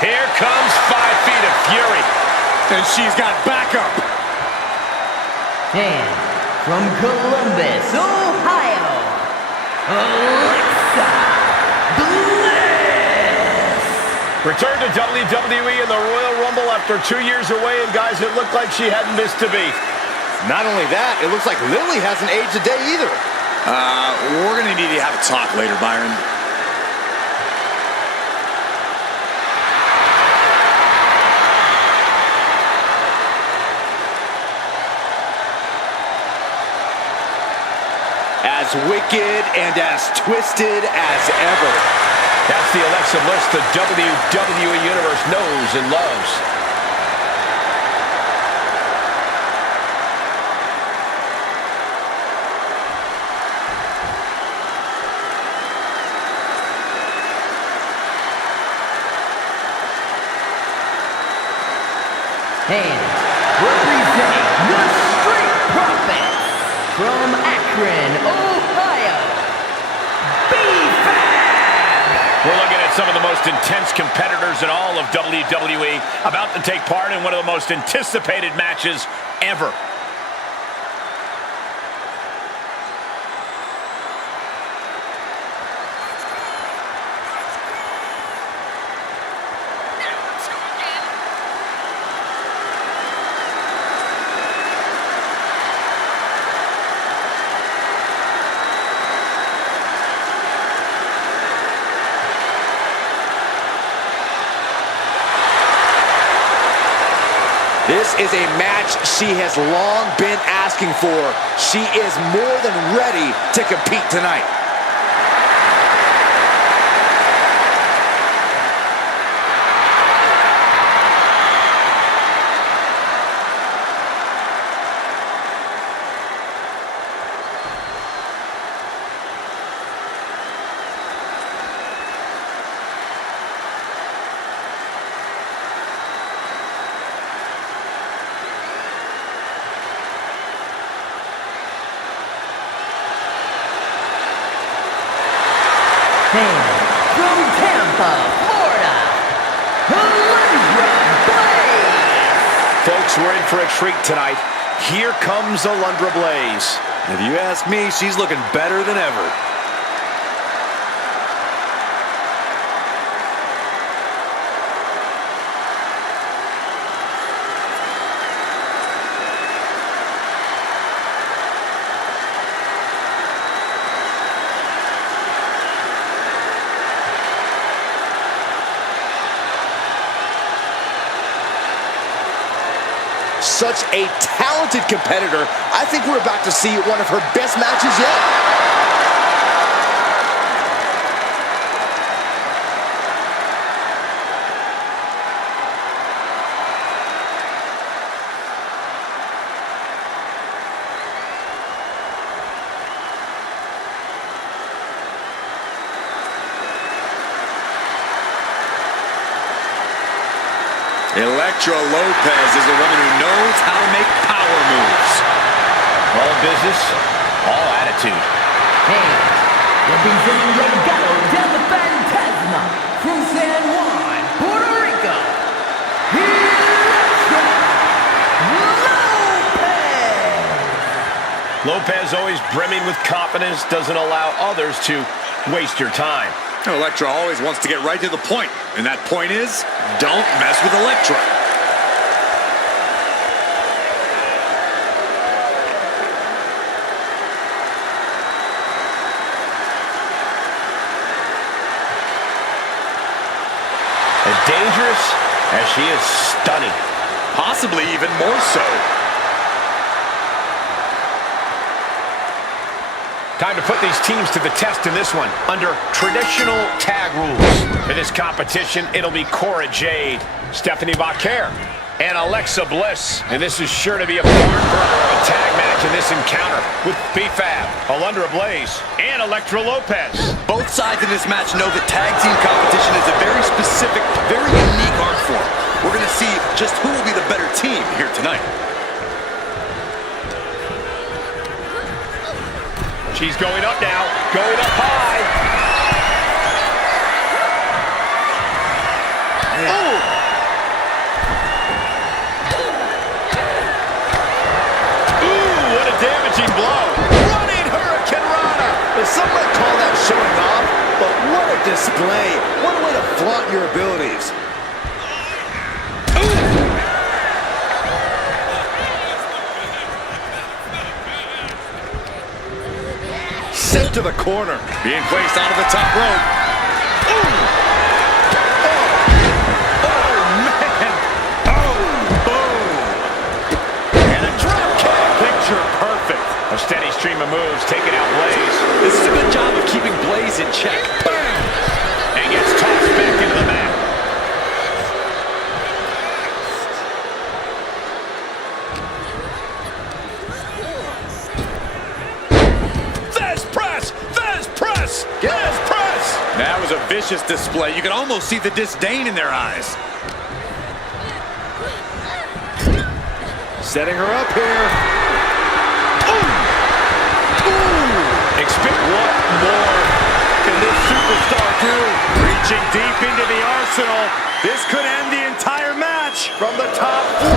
Here comes 5 feet of fury. And she's got backup. And from Columbus, Ohio, Alexa Bliss. Returned to WWE in the Royal Rumble after 2 years away, and guys, it looked like she hadn't missed a beat. Not only that, it looks like Lily hasn't aged a day either. We're going to need to have a talk later, Byron. As wicked and as twisted as ever. That's the Alexa Bliss the WWE Universe knows and loves. And representing the Street Profits from Akron, Ohio, B-Fab. We're looking at some of the most intense competitors in all of WWE about to take part in one of the most anticipated matches ever. This is a match she has long been asking for. She is more than ready to compete tonight. And from Tampa, Florida, Alundra Blaze. Folks, we're in for a treat tonight. Here comes Alundra Blaze. If you ask me, she's looking better than ever. Such a talented competitor. I think we're about to see one of her best matches yet. Elektra Lopez is a woman who knows how to make power moves. All business, all attitude. And representing Legado del Fantasma from San Juan, Puerto Rico, Elektra Lopez. Lopez always brimming with confidence, doesn't allow others to waste your time. Elektra always wants to get right to the point, and that point is, don't mess with Elektra. As dangerous as she is stunning. Possibly even more so. Time to put these teams to the test in this one under traditional tag rules. For this competition, it'll be Cora Jade, Stephanie Vaquer, and Alexa Bliss. And this is sure to be a barn burner of a tag match in this encounter with B-Fab, Alundra Blaze, and Elektra Lopez. Both sides in this match know that tag team competition is a very specific, very unique art form. We're going to see just who will be the better team here tonight. She's going up now, going up high. Oh! Ooh, what a damaging blow. Running Hurricane Rana. Some might call that showing off, but what a display. What a way to flaunt your abilities. Sent to the corner. Being placed onto the top rope. Ooh. Oh, man. Oh, boom. And a drop kick. Picture perfect. A steady stream of moves taking out Blaze. This is a good job of keeping Blaze in check. Bam! And gets tossed back into the mat. That was a vicious display. You can almost see the disdain in their eyes. Setting her up here. Ooh. Ooh. Expect what more Can this superstar do? Reaching deep into the arsenal. This could end the entire match. From the top floor.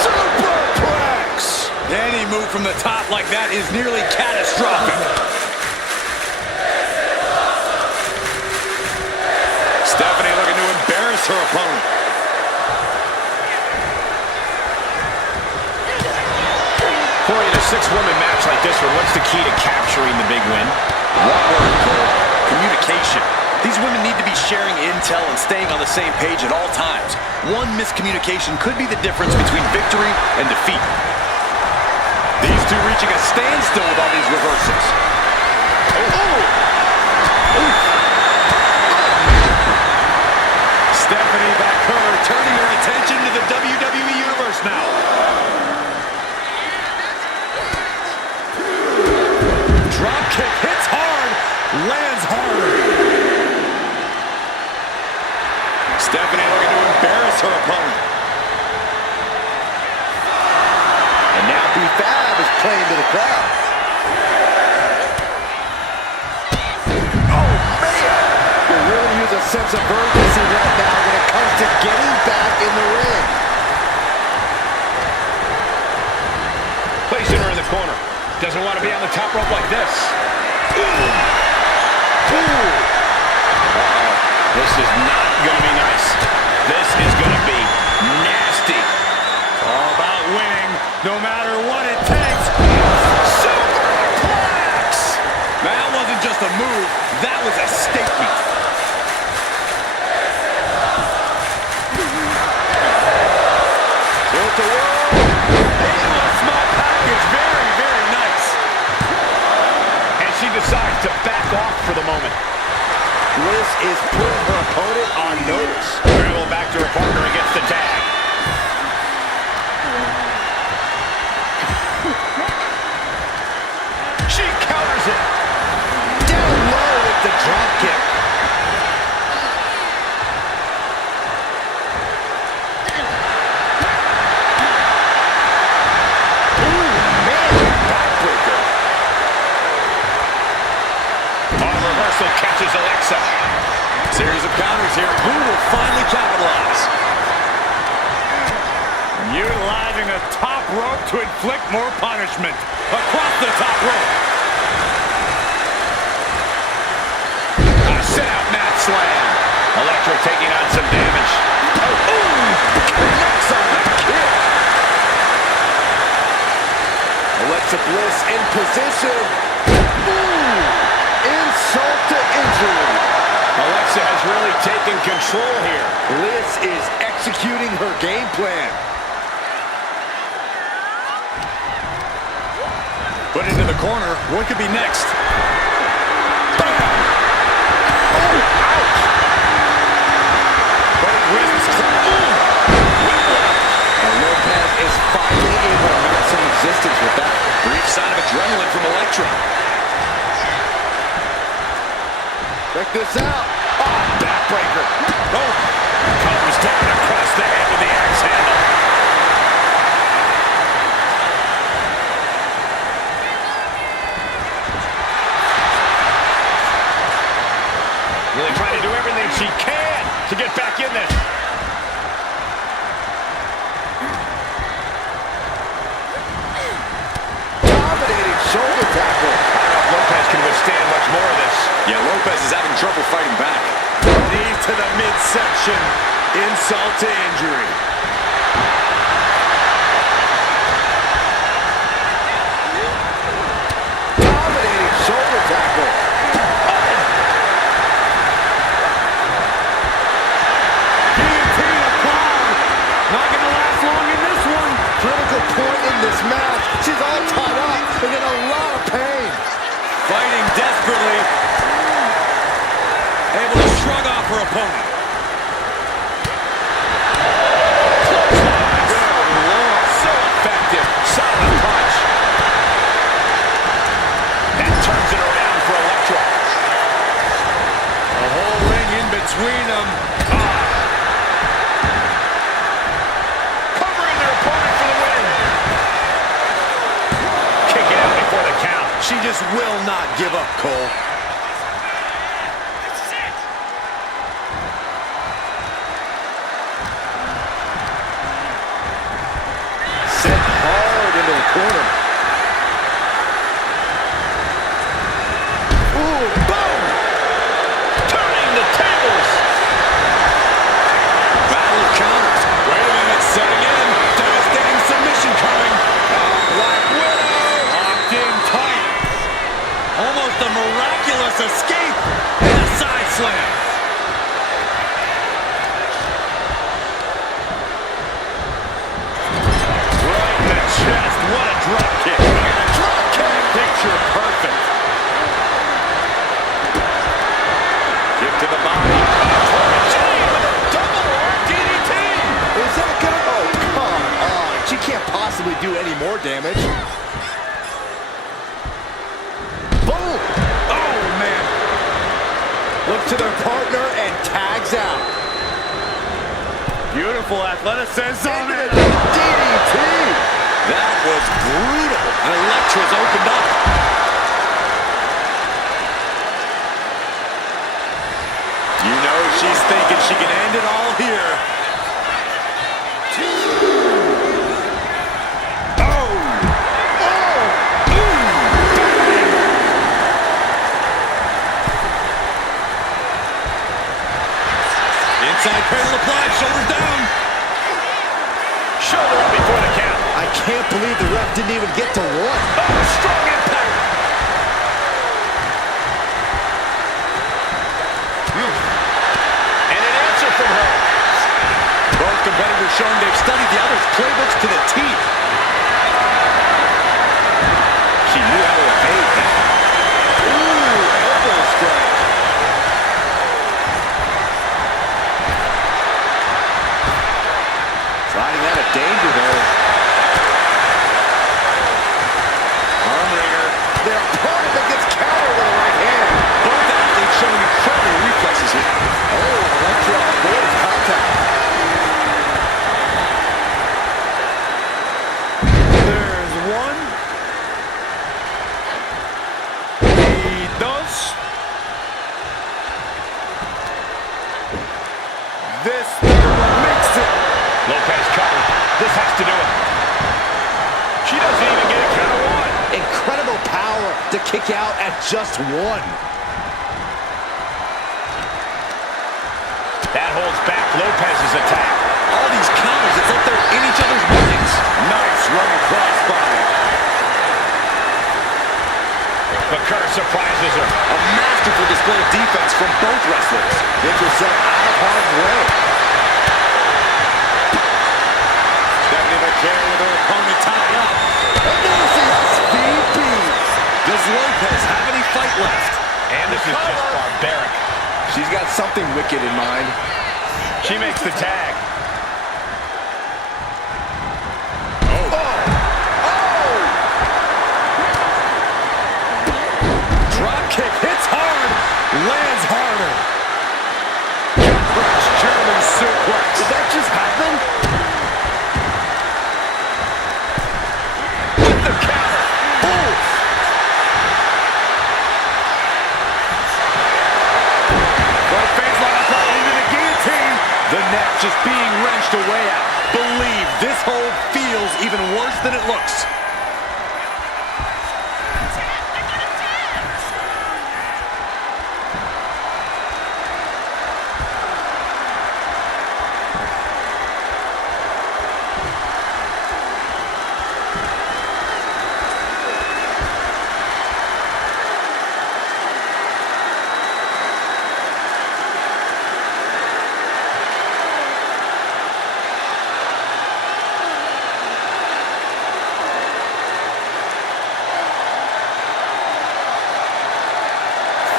Superplex. Any move from the top like that is nearly catastrophic. Stephanie looking to embarrass her opponent. Corey, in a six-woman match like this one, what's the key to capturing the big win? One word, Cole. Communication. These women need to be sharing intel and staying on the same page at all times. One miscommunication could be the difference between victory and defeat. These two reaching a standstill with all these reversals. Stephanie Vaquer turning her attention to the WWE Universe now. Drop kick hits hard, lands harder. Stephanie looking to embarrass her opponent. And now B-Fab is playing to the crowd. Oh, man! You really use a sense of urgency right now when it comes to getting back in the ring. Placing her in the corner. Doesn't want to be on the top rope like this. This is not going to be nice. This is going to be nasty. All about winning, no matter what it takes. Superplex! That wasn't just a move, that was a statement. Built the world. A small package, very, very nice. And she decides to back off for the moment. Bliss is putting her opponent on notice. Dribble back to her partner against the tag. She counters it. Down low with the drop kick. Ooh, man, backbreaker. On reversal catches Alexa. Series of counters here. Who will finally capitalize? Utilizing a top rope to inflict more punishment. Across the top rope. A set-out mat slam. Elektra taking on some damage. Connects on the kick. Alexa Bliss in position. Ooh, insult to injury. Alexa has really taken control here. Bliss is executing her game plan. Put into the corner. What could be next? Lopez is finally able to make some existence with that. Brief sign of adrenaline from Elektra. Check this out. Oh, backbreaker. Oh, comes down across the head with the axe handle. Really trying to do everything she can to get back in this. Dominating shoulder tackle. I don't know if Lopez can withstand much more of this. Yeah, Lopez is having trouble fighting back. Knee to the midsection. Insult to injury. Dominating shoulder tackle. Guillotine applied. Not going to last long in this one. Critical point in this match. She's all tied up and in a lot of pain. Fighting desperately. Able to shrug off her opponent. So effective. Solid punch. That turns it around for Elektra. A whole ring in between them. Covering their opponent for the win. Kick it out before the count. She just will not give up, Cole. Sent hard into the corner. Ooh, boom! Turning the tables. Battle of counters. Wait a minute, setting in. Devastating submission coming. Black Widow. Locked in tight. Almost a miraculous escape. And a side slam. Right in the chest. What a drop kick. Drop kick. Picture perfect. Kick to the body. Double arm DDT. Is that gonna... Oh, come on. She can't possibly do any more damage. Boom! Oh, man. Look to their partner and tags out. Beautiful athleticism. DDT! That was brutal. And Elektra's opened up. You know she's thinking she can end it all here. Inside cradle applied, shoulders down. Shoulder up before the count. I can't believe the ref didn't even get to one. Oh, strong impact. And an answer from her. Both competitors showing they've studied the other's playbooks to the teeth. She knew how to evade that. Ooh, elbow strike. Sliding out of danger there. Arm wringer. Their opponent that gets countered with a right hand. Both athletes showing incredible reflexes here. Oh, Elektra avoids contact. There's one. He does. This makes it. Lopez covered. This has to do it. She doesn't even get a count of one. Incredible power to kick out at just one. That holds back Lopez's attack. All these counters, it's like they're in each other's minds. Nice running crossbody. McCur surprises her. A masterful display of defense from both wrestlers. Get yourself out of harm's way. Stephanie McCare with her opponent tied up. And there's the SVP. Does Lopez have any fight left? And this is just barbaric. She's got something wicked in mind. She makes the tag. Drop kick hits hard, lands harder. Gut-wrench German suplex. Did that just happen? With the counter. Oof. Both fans line up right into the guillotine. The neck just being wrenched away out. Believe this hold feels even worse than it looks.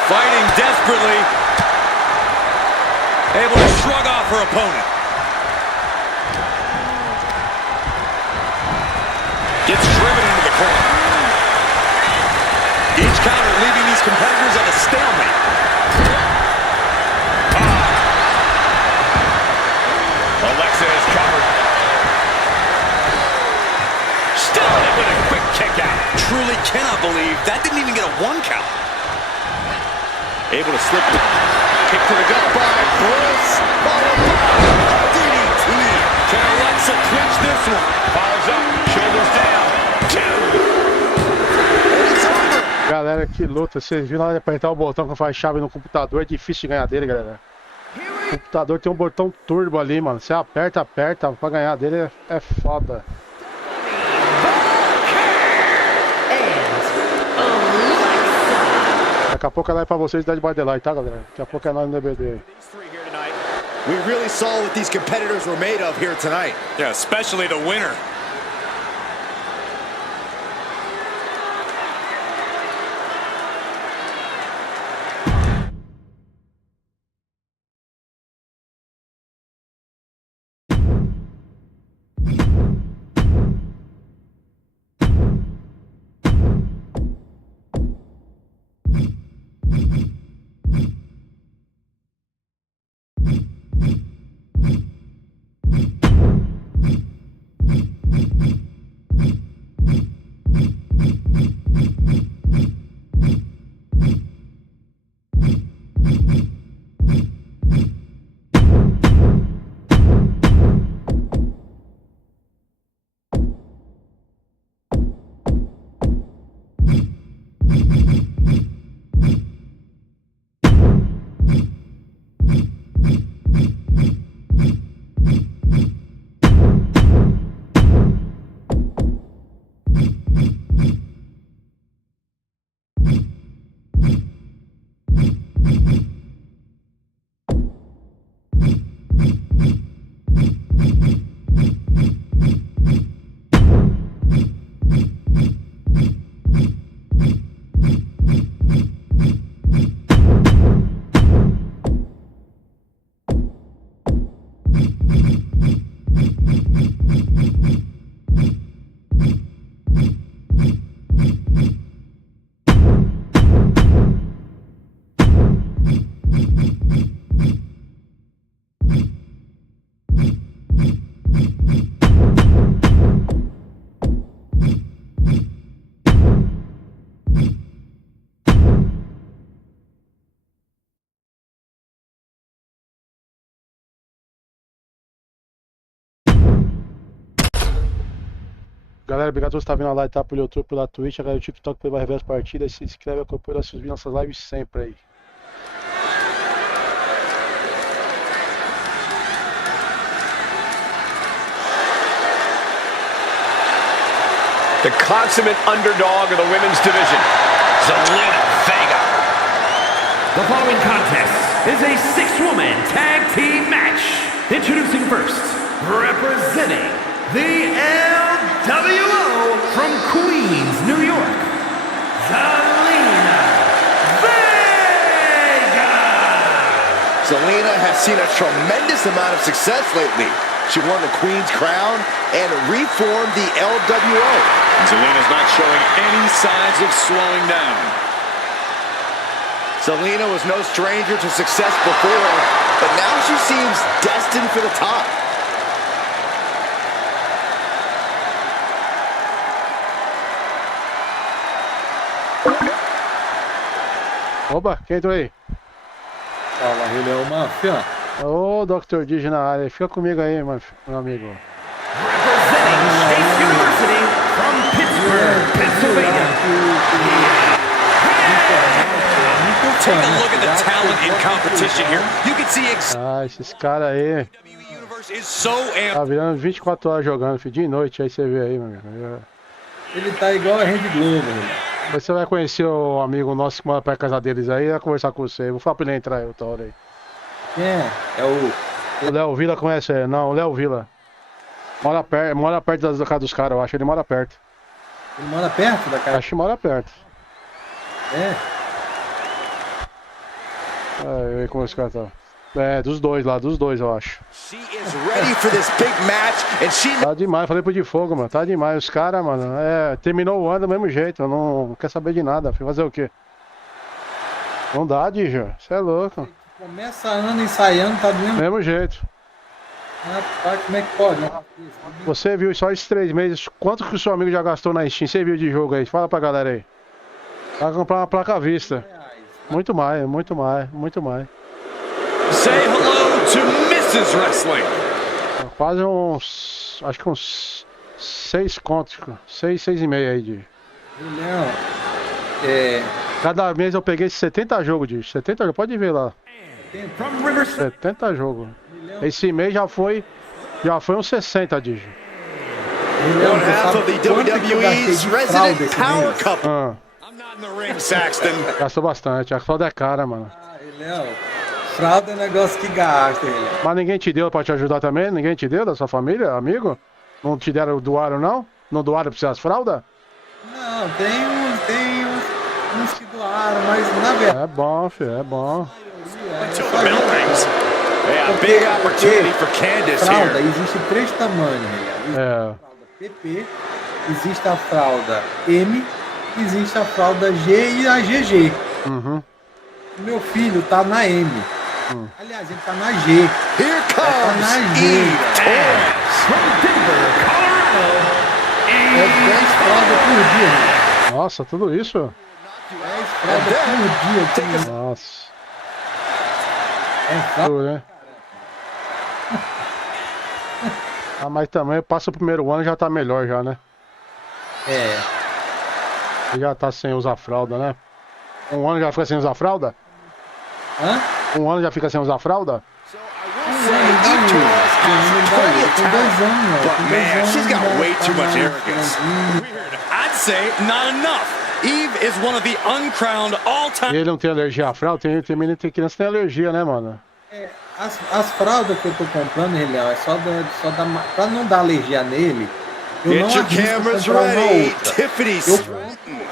Fighting desperately. Able to shrug off her opponent. Gets driven into the corner. Each counter leaving these competitors at a stalemate. Alexa is covered. Still hit with a quick kick out. Truly cannot believe that didn't even get a 1 count. Able to slip it. Kick to the gut by Bliss. Followed by DDT. Can Alexa clinch this one? Follows up, shoulders down. 2. It's over. Galera, que luta. Vocês viram na hora de apertar o botão que faz chave no computador, é difícil de ganhar dele, galera. O computador tem um botão turbo ali, mano. Você aperta, pra ganhar dele é foda. Daqui a pouco ela é pra vocês Dead by Daylight, tá, galera? Daqui a pouco é nós no DBD. We really saw what these competitors were made of here tonight. Yeah, especially the winner. Galera, obrigado por estar vendo a live, tá? Pelo YouTube, pela Twitch, agora o TikTok, pelo rever as partidas. Se inscreve, acompanha nossas lives sempre aí. The consummate underdog of the women's division, Zelina Vega. The following contest is a 6-woman tag team match. Introducing first, representing the LWO from Queens, New York, Zelina Zelina has seen a tremendous amount of success lately. She won the Queen's Crown and reformed the LWO. Zelina's not showing any signs of slowing down. Zelina was no stranger to success before, but now she seems destined for the top. Oba, quem entrou aí? Fala, ele é o Mafia. Ô, Dr. Digi na área. Fica comigo aí, meu amigo. Representing State University from Pittsburgh, Pennsylvania. Take a look at the talent in competition here. You can see Ah, esses caras aí. WWE Universe is so amped. Tá virando 24 horas jogando, filho, dia e noite. Aí você vê aí, meu amigo. Ele tá igual a Rede Globo, velho. Você vai conhecer o amigo nosso que mora perto da casa deles aí, vai conversar com você. Vou falar pra ele entrar aí outra hora aí. Quem é? É o... O Léo Vila conhece ele? Não, o Léo Vila. Mora perto da casa dos caras, eu acho. Ele mora perto. Ele mora perto da casa? Acho que mora perto. É. Aí, como esse cara tá? É, dos dois lá, eu acho. She is ready for this big match, and she... Tá demais, falei pro de fogo, mano. Tá demais. Os caras, mano, terminou o ano do mesmo jeito. Eu não quero saber de nada. Fui fazer o quê? Não dá, Dijo. Você é louco. Começa ano ensaiando, tá do Mesmo jeito. Rapaz, como é que pode, né? Você viu só esses 3 meses, quanto que o seu amigo já gastou na Steam? Você viu de jogo aí? Fala pra galera aí. Vai comprar uma placa à vista. Muito mais, muito mais, muito mais. Say hello to Mrs. Wrestling. Quase uns, acho que uns 6 contos, 6,5 aí de... Julião, Cada mês eu peguei 70 jogos, de 70 jogos, pode ver lá. From Riverside. 70 jogos. Esse mês já foi uns 60, Digi. Julião, One você half sabe of the quanto que eu gastei WWE's de fralda Resident esse Power mês? Couple. I'm not in the ring, Saxton. Gastou bastante, a fralda é cara, mano. Ah, Julião, fralda é um negócio que gasta, Julião. Mas ninguém te deu pra te ajudar também? Ninguém te deu da sua família, amigo? Não te deram, doaram não? Não doaram pra você as fraldas? Não, tem uns que doaram, mas na verdade... É bom, filho, é bom. Until the bell rings. Yeah, big opportunity for Candice Fralda, here. existe 3 tamanhos, Julião. É. A fralda PP, existe a fralda M, existe a fralda G e a GG. Uhum. Meu filho tá na M. Aliás, ele tá na G. Here Tá na comes G. Eve From Denver, Colorado. É 10 fraldas por dia, Julião. Nossa, tudo isso? 10 fraldas por dia. Tem... Nossa. É fralda. Tudo, né? Ah, mas também passa o primeiro ano já tá melhor já, né? É. Já tá sem usar fralda, né? Um ano já fica sem usar fralda? Hã? Um ano já fica sem usar fralda? Tem 2 anos, But tem 2 man, anos. she's got já way tá too much mais arrogance. franguinho. Weird. I'd say not enough. Eve is one of the uncrowned E all-time. ele não tem alergia à fralda? Tem menino, tem criança que tem alergia, né, mano? É, as fraldas que eu tô comprando, Relião, é só pra não dar alergia nele, eu não Get your arrisco cameras comprar uma ready. outra. Tiffany Eu compro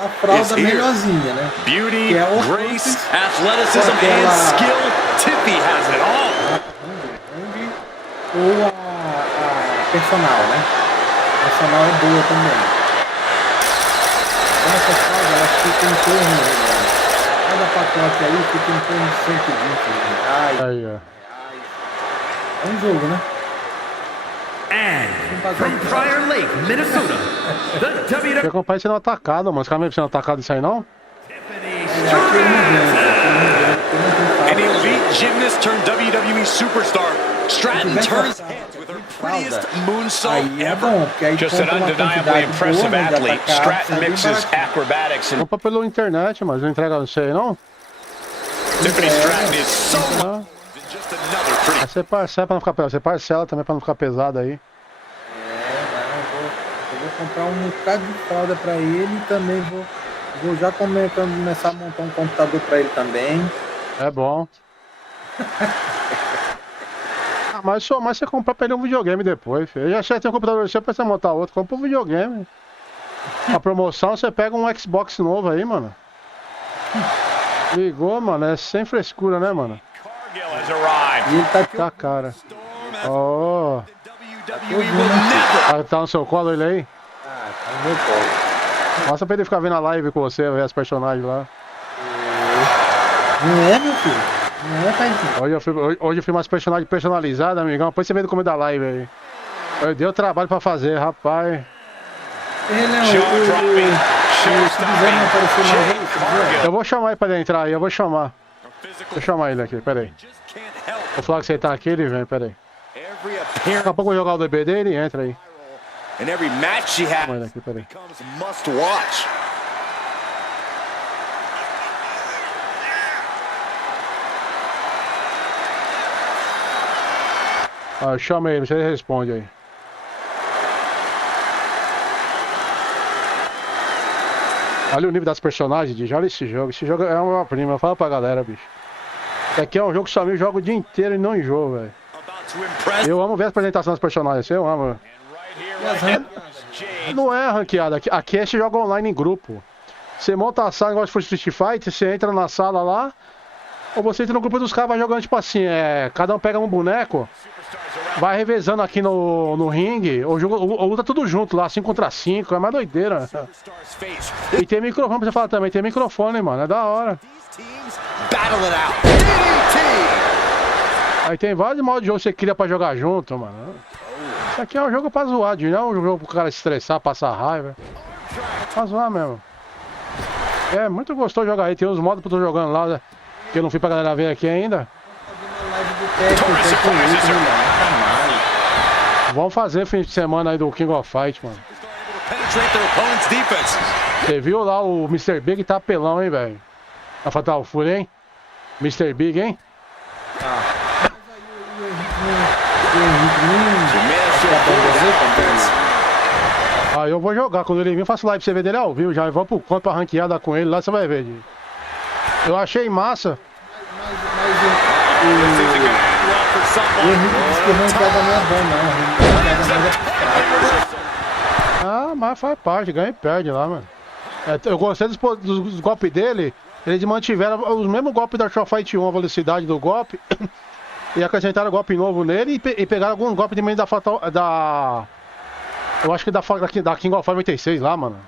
a fralda is here. melhorzinha, né? Beauty, Que é o grace, Francis, athleticism, aquela- and skill. Tiffy has it all. Ou a personal, né? A personal é boa também. Essa fralda, ela fica em torno, né? Cada pacote aí fica em torno de 120 reais. Aí, ó. É um jogo, né? And from Prior Lake, Minnesota, the Você WWE comprar isso no atacado, mano. Os caras mesmo sendo atacado isso aí, não? É aquele An elite gymnast turned WWE superstar. Stratton Tivesse turns essa heads with her fralda, prettiest moonsault aí é ever. bom, porque aí Just an compra uma undeniably quantidade impressive boa, né, de athlete. atacado, Stratton sai bem mixes baratinho. acrobatics and Compra pela internet, mas não entrega não sei, não? Tiffany Stratton is so Ah. much than just another pretty. Aí você parcela pra não ficar pesado. Você parcela também pra não ficar pesado aí. Eu vou comprar um bocado de fralda pra ele e também vou já começar a montar um computador pra ele também. É bom. Ah, mas você comprar pra ele um videogame depois, filho. Eu já tem um computador seu pra você montar outro. Compra um videogame. A promoção você pega um Xbox novo aí, mano. Ligou, mano. É sem frescura, né, mano? Cargill has arrived. E ele tá aqui. Tá cara. Ó. WWE will never. Tá no seu colo ele aí? Ah, tá no meu colo. Mostra pra ele ficar vendo a live com você, ver as personagens lá. Não é, meu filho? Não é, paizinho. Hoje eu fiz umas personagens personalizadas, amigão. Depois você vê no começo da live aí. Eu dei o trabalho pra fazer, rapaz. Ele é se quiser não aparecer mais aí, se quiser. Eu vou chamar ele pra ele entrar aí, eu vou chamar. Vou chamar ele aqui, peraí. Vou falar que você tá aqui, ele vem, peraí. Every Daqui appearance a pouco eu vou jogar o DB dele e entra aí. and every match she has Chama ele aqui, peraí. becomes must watch. Ah, chama ele, você responde aí. Olha o nível das personagens, Digi. Olha esse jogo. Esse jogo é uma prima. Fala pra galera, bicho. Isso aqui é um jogo que só me joga o dia inteiro e não enjoo, velho. About to impress. Eu amo ver a apresentação dos personagens. Eu amo. Não é ranqueada. Aqui é você joga online em grupo. Você monta a sala, igual se fosse Street Fighter, você entra na sala lá. Ou você entra no grupo dos caras, vai jogando tipo assim, cada um pega um boneco, vai revezando aqui no ringue, ou luta tudo junto lá, 5 contra 5, é mais doideira. Superstars face. E tem microfone pra você falar também, tem microfone, mano, é da hora. These teams battle it out. DDT. Aí tem vários modos de jogo que você cria pra jogar junto, mano. Isso aqui é um jogo pra zoar, não é um jogo pro cara se estressar, passar raiva. Pra zoar mesmo. É muito gostoso jogar aí, tem os modos que eu tô jogando lá, né, que eu não fui pra galera ver aqui ainda. Vamos fazer fim de semana aí do King of Fight, mano. Penetrate their opponent's defense. Você viu lá o Mr. Big tá apelão, hein, velho? Na Fatal Fury, hein? Mr. Big, hein? Aí eu vou jogar, quando ele vir eu faço live pra você ver dele ao vivo já. Vamos pro conto pra ranqueada com ele lá, você vai ver. Gui. Eu achei massa. O Henrique disse que o ranqueada não é bom, não. O ranqueada não é Ah, mas faz parte, ganha e perde lá, mano. Eu gostei dos golpes dele. Eles mantiveram os mesmos golpes da Show Fight 1, a velocidade do golpe. E acrescentaram golpe novo nele e pegaram alguns golpes também da Fatal. Eu acho que da King of Fight 96 lá, mano.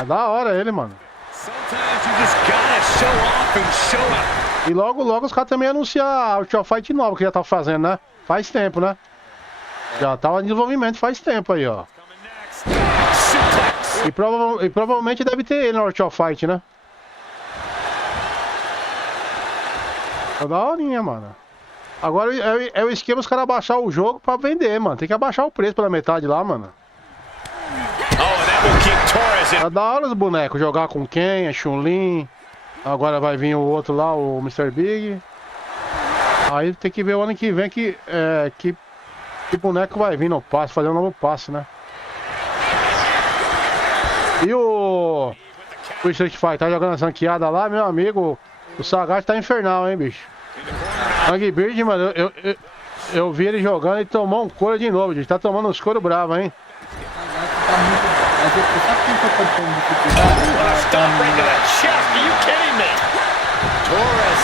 É da hora ele, mano. Sometimes you just gotta show off and show out. E logo os caras também anunciam a Show Fight nova que já tá fazendo, né? Faz tempo, né? Já tava em desenvolvimento faz tempo aí, ó. E provavelmente deve ter ele na Show Fight, né? É da horinha, mano. Agora é o esquema os caras abaixar o jogo pra vender, mano. Tem que abaixar o preço pela metade lá, mano. É da hora os bonecos, jogar com quem? A Chun-Li. Agora vai vir o outro lá, o Mr. Big. Aí tem que ver o ano que vem que boneco vai vir no passe, fazer um novo passe, né? E o Street Fighter tá jogando essa ranqueada lá, meu amigo. O Sagat tá infernal, hein, bicho. Angry Bird, mano, eu vi ele jogando e tomou um couro de novo, gente. Tá tomando uns couro bravo, hein?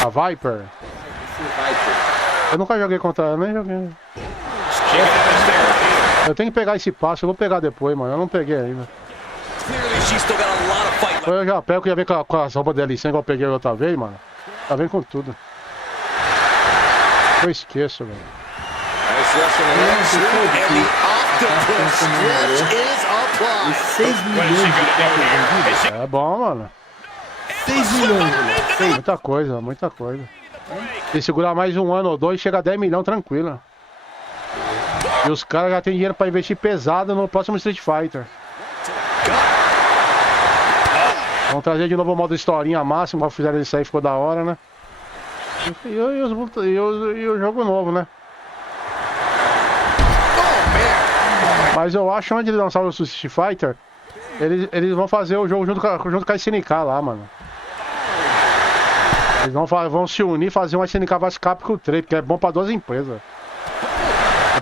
A Viper. Eu nunca joguei contra ela, nem joguei. Eu tenho que pegar esse passo, eu vou pegar depois, mano. Eu não peguei ainda. Eu já pego, que já vem com as roupas de DLC, igual eu peguei outra vez, mano. Já vem com tudo. Eu esqueço, velho. E 6 milhões de vendidos. É bom, mano. 6 milhões, velho. Muita coisa, muita coisa. Se segurar mais um ano ou dois, chega a 10 milhões tranquilo. E os caras já tem dinheiro pra investir pesado no próximo Street Fighter. Vamos trazer de novo o modo historinha máximo, como fizeram isso aí, ficou da hora, né? E o jogo novo, né? Mas eu acho que antes de lançar o Street Fighter, eles vão fazer o jogo junto com a SNK lá, mano. Eles vão se unir e fazer uma SNK vs Capcom 3, porque é bom pra duas empresas.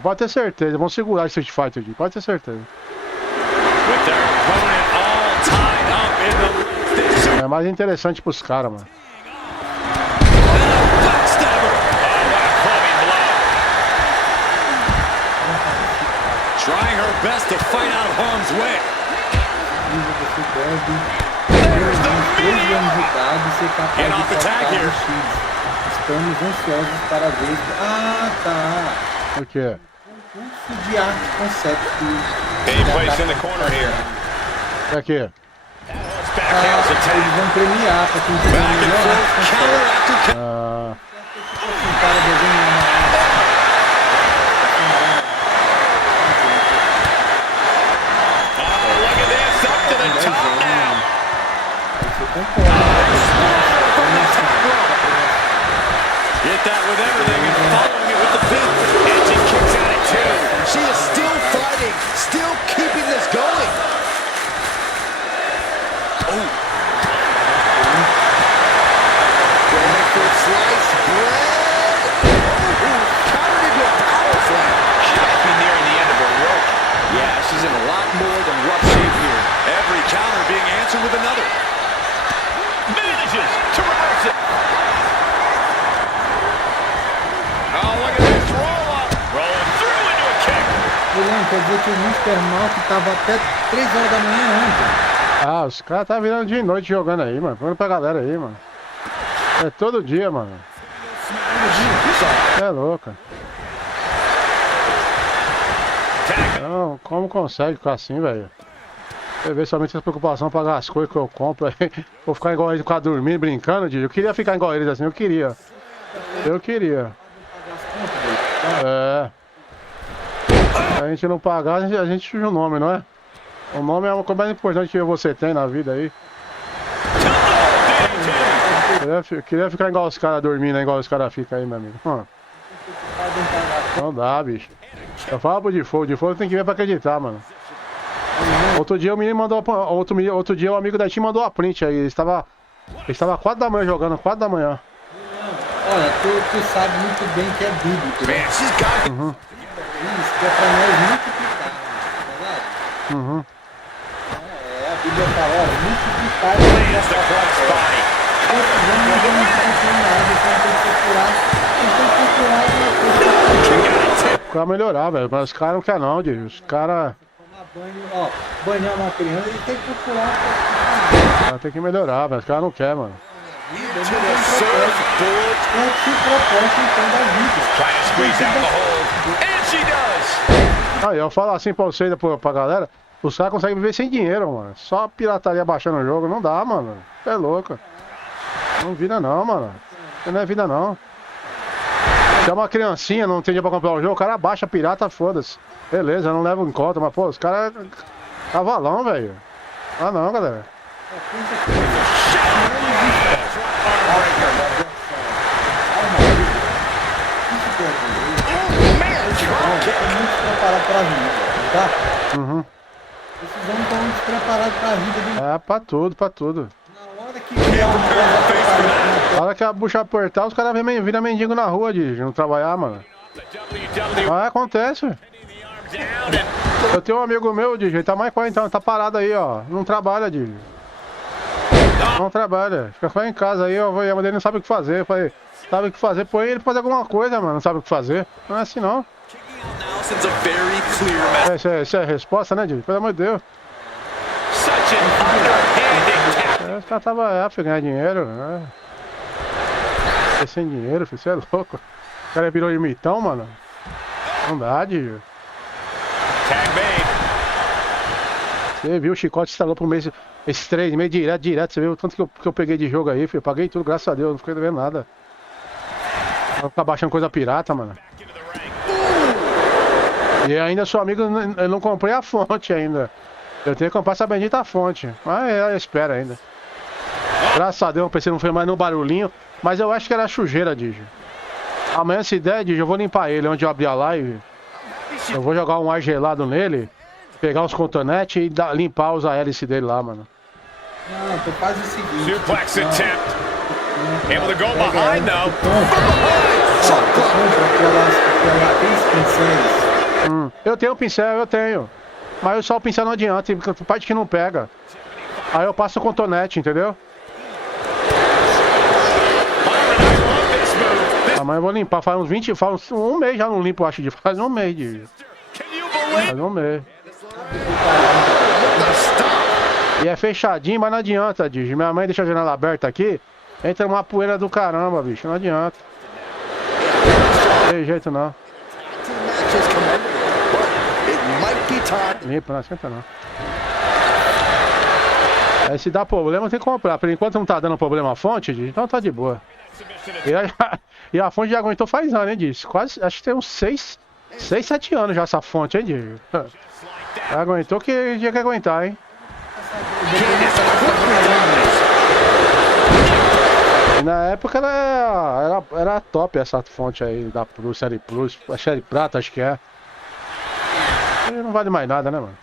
Pode ter certeza, vão segurar esse Street Fighter aqui, pode ter certeza. É mais interessante pros caras, mano. to fight out of harm's way. Você deve ter uns 13 anos de idade e ser capaz Get off de the tag saltar here. o X. Estamos ansiosos para ver. Ah, tá. O quê? Curso de arte concept. Being placed in the corner here. É aqui. Backhandles Eles attack. vão premiar para quem tiver Back and melhor forth, arte concept. counter after counter. Ah, Um cara desenhando uma Oh, look at this. Up to the top now. Você concorda? Hit that with everything and following it with the pin. And she kicks out at two. She is still fighting, still keeping this going. Going for sliced bread. Countered into a power slam. She might be nearing the end of her rope. Yeah, she's in a lot more than rough shape here. Every counter being answered with another. Manages to reverse it. Oh, look at this roll up. Rolling through into a kick. Juliano, quer dizer que o Mr. Mal que tava até 3 horas da manhã ontem. ah, os caras tá virando dia e noite jogando aí, mano. Falando pra galera aí, mano. É todo dia, mano. É louco. Não, como consegue ficar assim, velho? Você vê somente essa preocupação pagar as coisas que eu compro aí. Vou ficar igual eles, ficar dormindo, brincando, Didi. Eu queria ficar igual eles assim, eu queria. Eu queria. É. Se a gente não pagar, a gente suja o nome, não é? O nome é uma coisa mais importante que você tem na vida aí. Queria ficar igual os caras dormindo, igual os caras ficam aí, meu amigo. Não dá, bicho. Eu falo pro Default tem que ver pra acreditar, mano. Outro dia o menino mandou. Outro dia o amigo da time mandou a print aí. Ele estava 4 da manhã jogando, 4 da manhã. Olha, tu sabe muito bem que é bíblico, né? Man, she's got Uhum. Isso que é pra nós multiplicar, não é verdade? Uhum. É, a Bíblia fala, olha, multiplicar Lands the crossbody. quantos anos nós vamos funcionar, então tem que procurar, uma coisa Pra melhorar, velho. Mas os caras não querem não, Didi. Os caras. tomar banho, ó, banhar uma criança, ele tem que procurar Tem que melhorar, velho. Os caras não querem, mano. qual que é o propósito então da vida. Trying to squeeze out the hold. And she does. Aí, eu falo assim pra vocês, pra galera. Os caras conseguem viver sem dinheiro, mano. Só pirataria baixando o jogo. Não dá, mano. Você é louco. Não vira não, mano. Isso não é vida não. Se é uma criancinha, não tem dinheiro pra comprar o jogo, o cara baixa pirata, foda-se. Beleza, eu não levo em conta, mas pô, os caras. Cavalão, velho. Ah não, galera. Muito preparado pra vida, tá? Uhum. Esses homens estão despreparados pra vida de É, pra tudo, pra tudo. na hora que vier uma coisa preparada. Na hora que a bucha apertar, os caras viram mendigo na rua de não trabalhar, mano. Mas acontece. Eu tenho um amigo meu, Didi, ele tá mais 40 anos, tá parado aí, ó. Não trabalha, Didi. Não trabalha. Fica só em casa aí, ó. Mas ele não sabe o que fazer. Eu falei, sabe o que fazer? Põe ele pra fazer alguma coisa, mano. Não sabe o que fazer. Não é assim, não. Sends a very clear message. Essa é a resposta, né, Didi? Pelo amor de Deus. Such an underhanded tap. Os caras estavam aptos ganhar dinheiro, né? Fiquei sem dinheiro, filho, você é louco. O cara virou ermitão, mano. Não dá, Didi. Tag made. Você viu o chicote instalou pro mês, esses 3 meses direto, você viu o tanto que eu peguei de jogo aí, filho. Eu paguei tudo, graças a Deus, não fiquei devendo nada. Vai ficar baixando coisa pirata, mano. E ainda sou amigo, eu não comprei a fonte ainda. Eu tenho que comprar essa bendita fonte. Mas eu espero ainda. Graças a Deus, eu pensei não foi mais no barulhinho. Mas eu acho que era sujeira, Digi. Amanhã, se der, Digi, eu vou limpar ele onde eu abrir a live. Eu vou jogar um ar gelado nele. Pegar os cotonetes e limpar os hélices dele lá, mano. Não, tu faz o seguinte. Suplex attempt. Able to go behind, though. Eu tenho um pincel, eu tenho. Mas só o pincel não adianta, porque parte que não pega. Aí eu passo o cotonete, entendeu? Amanhã eu vou limpar, faz uns 20, faz um mês já não limpo, acho, de faz um mês, de. Faz um mês. E é fechadinho, mas não adianta, Digi. Minha mãe deixa a janela aberta aqui, entra uma poeira do caramba, bicho. Não adianta. Não tem jeito não. Limpa, não esquenta não. Aí se dá problema, tem que comprar. Por enquanto não tá dando problema a fonte, Digi, então tá de boa. E a fonte já aguentou faz anos, hein, Digi? Quase, acho que tem uns 6, 7 anos já essa fonte, hein, Digi? Aguentou que tinha que aguentar, hein? E na época era top essa fonte aí da Plus, Série Plus, a Série Prata, acho que é. E não vale mais nada, né, mano?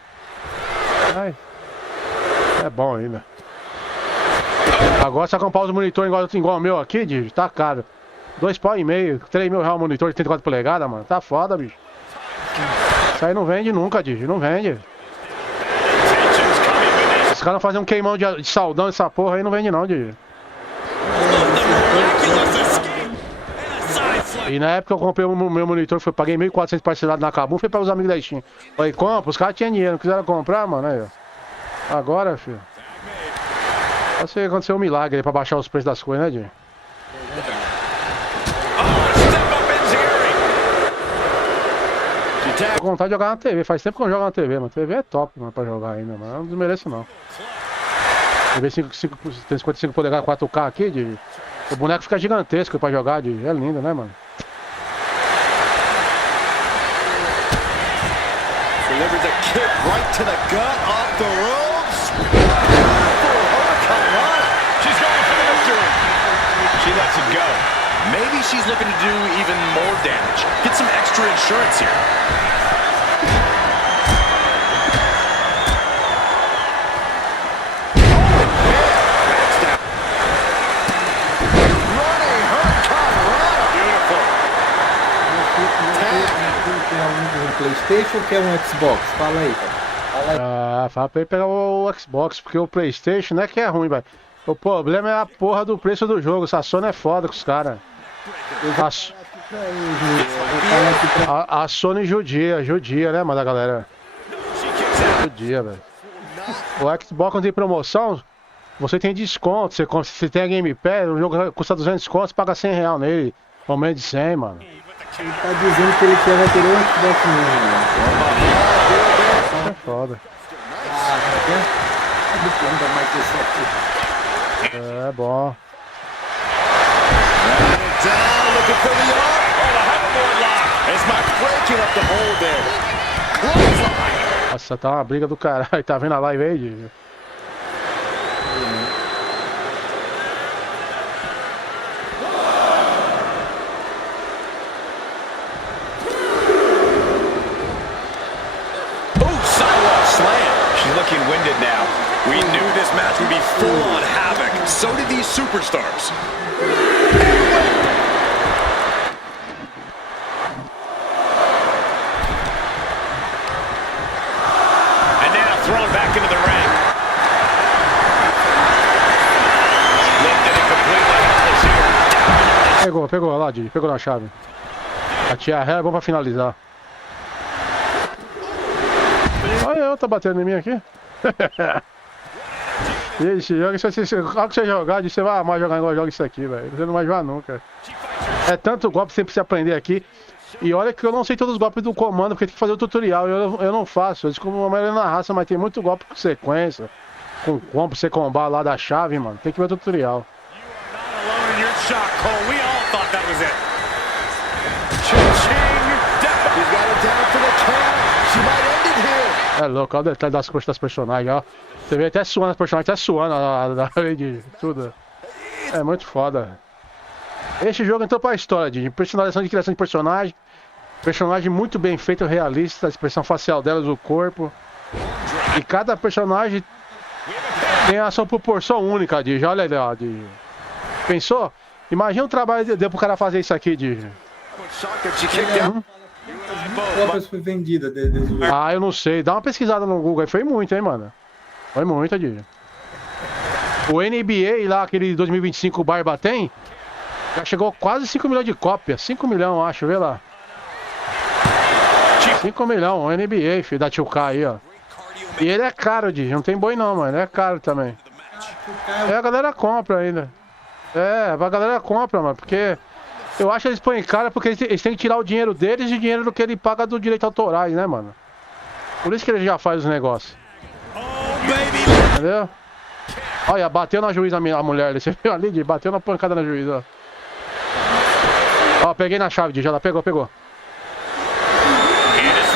Ai, é bom ainda. Agora se você comprar os monitores igual o meu aqui, Digi, tá caro. 2,5 pau, 3 mil reais o monitor de 34 polegadas, mano. Tá foda, bicho. Isso aí não vende nunca, Digi, não vende. Os caras fazem um queimão de saldão essa porra aí, não vende não, Digi. E na época eu comprei o meu monitor, paguei 1.400 parcelado na Kabum, foi para os amigos da Steam. Falei, compra, os caras tinham dinheiro, não quiseram comprar, mano, aí, ó. Agora, filho. Só se aconteceu um milagre aí pra baixar os preços das coisas, né, Digi? Tô com vontade de jogar na TV, faz tempo que eu não jogo na TV, mano. TV é top, mano, pra jogar ainda, mano. Eu não desmereço, não. TV 55 polegadas 4K aqui, Digi. O boneco fica gigantesco pra jogar, Digi. É lindo, né, mano? Delivers a kick right to the gut, off the ropes. She's going for the victory. She lets it go. Maybe she's looking to do even more damage. Get some extra insurance here. PlayStation ou quer um Xbox? Fala aí, cara. Fala aí. Ah, fala pra ele pegar o Xbox, porque o PlayStation não é que é ruim, velho. O problema é a porra do preço do jogo. Essa Sony é foda com os caras. A Sony judia, né, mano, da galera? Judia, velho. O Xbox quando tem promoção, você tem desconto. Você tem a Game Pass, o jogo custa 200 contos, você paga 100 reais nele. Ao menos de 100, mano. Ele tá dizendo que ele vai querer um Xbox mesmo, mano. É foda. É bom. Nossa, tá uma briga do caralho. Tá vendo a live aí, Digi? Looking winded now. We knew this match would be full-on havoc. So did these superstars. And now thrown back into the ring. Lifted and completely helpless here. Pegou lá, Digi. Pegou na chave. A tia ré, vamos pra finalizar. Olha eu, tá batendo em mim aqui. Ixi, joga isso assim. Quando você jogar, você vai amar jogar igual joga isso aqui, velho. Você não vai jogar nunca. É tanto golpe que você precisa aprender aqui. E olha que eu não sei todos os golpes do comando, porque tem que fazer o tutorial. Eu não faço. Eu desculpo a maioria na raça, mas tem muito golpe com sequência. Com combo pra você combar lá da chave, mano. Tem que ver o tutorial. É louco, olha o detalhe das costas das personagens, ó. Você vê até suando as personagens, até suando de tudo. É muito foda. Este jogo entrou pra história de personalização de criação de personagem. Personagem muito bem feito, realista, a expressão facial delas, o corpo. E cada personagem tem a sua proporção única, Digi. Olha ali, ó, Digi. Pensou? Imagina o trabalho que deu pro cara fazer isso aqui, Digi. Quantas foi vendida desde o... Ah, eu não sei. Dá uma pesquisada no Google aí. Foi muito, hein, mano. Foi muito, Digi. O NBA lá, aquele 2025 Barba tem, já chegou quase 5 milhões de cópias. 5 milhões, acho. Vê lá. 5 milhões. O NBA, filho, da 2K aí, ó. E ele é caro, Digi. Não tem boi não, mano. Ele é caro também. A galera compra ainda. A galera compra, mano. Porque eu acho que eles põem caro porque eles têm que tirar o dinheiro deles e o dinheiro do que ele paga do direito autorais, né, mano? Por isso que ele já faz os negócios. Entendeu? Olha, bateu na juíza a mulher ali. Você viu ali, Digi? Bateu na pancada na juíza, ó. Ó, peguei na chave, Digi. Ela pegou.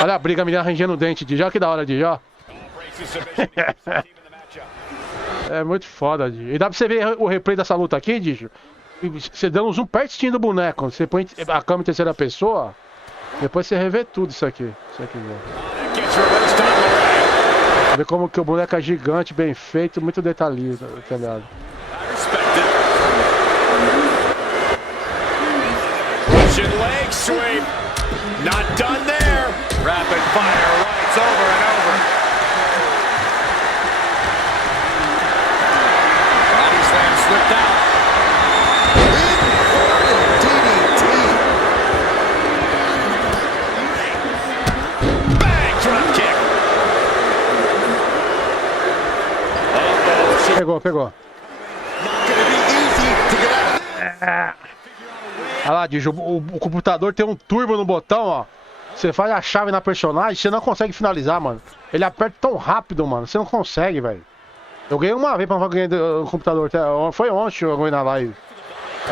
Olha a briga, a menina arranjando o dente, Digi. Olha que da hora, Digi, ó. É muito foda, Digi. E dá pra você ver o replay dessa luta aqui, Digi. Você dando um zoom pertinho do boneco. Você põe a câmera em terceira pessoa. Depois você revê tudo isso aqui. Vê como que o boneco é gigante, bem feito, muito detalhista, detalhado. Leg sweep. Not done there. Rapid fire rights over and over. Body slam slipped out. Bang, drop kick. Pegou. Olha lá, Digi, o computador tem um turbo no botão, ó. Você faz a chave na personagem, você não consegue finalizar, mano. Ele aperta tão rápido, mano. Você não consegue, velho. Eu ganhei uma vez pra ganhar o computador. Foi ontem eu ganhei na live.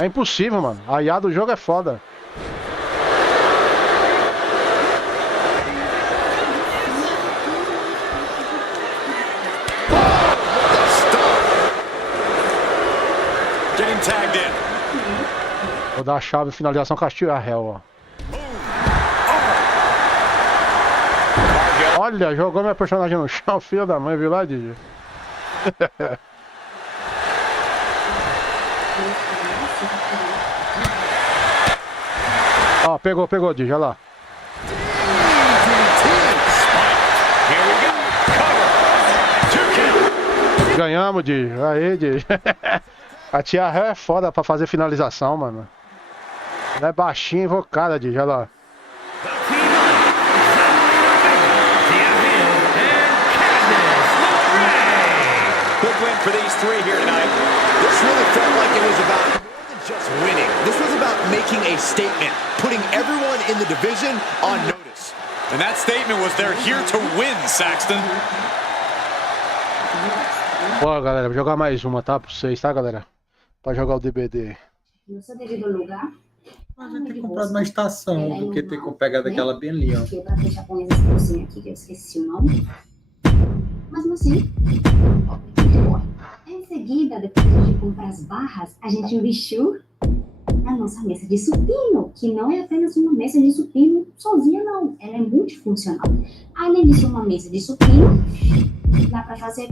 É impossível, mano. A IA do jogo é foda. Getting tagged in. Vou dar a chave, finalização, castigo a réu, ó. Olha, jogou minha personagem no chão, filho da mãe, viu lá, Digi? Ó, pegou, Digi, olha lá. Ganhamos, Digi. Aí, Digi. A tia Hell é foda pra fazer finalização, mano. Ela é baixinha, invocada, Digi, olha lá. Big win for these three here tonight. This really felt like it was about more than just winning. This was about making a statement, putting everyone in the division on notice. And that statement was they're here to win, Saxton. Bora, galera, vou jogar mais uma, tá? Pra vocês, tá, galera? Pra jogar o DBD. No seu devido lugar. Mas eu ter comprado uma estação do que ter pegado aquela bem ali, ó. Que é pra fechar com esse negocinho aqui, que eu esqueci o nome. Mas assim, muito boa. Em seguida, depois de comprar as barras, a gente investiu na nossa mesa de supino, que não é apenas uma mesa de supino sozinha, não. Ela é multifuncional. Além de ser uma mesa de supino, dá para fazer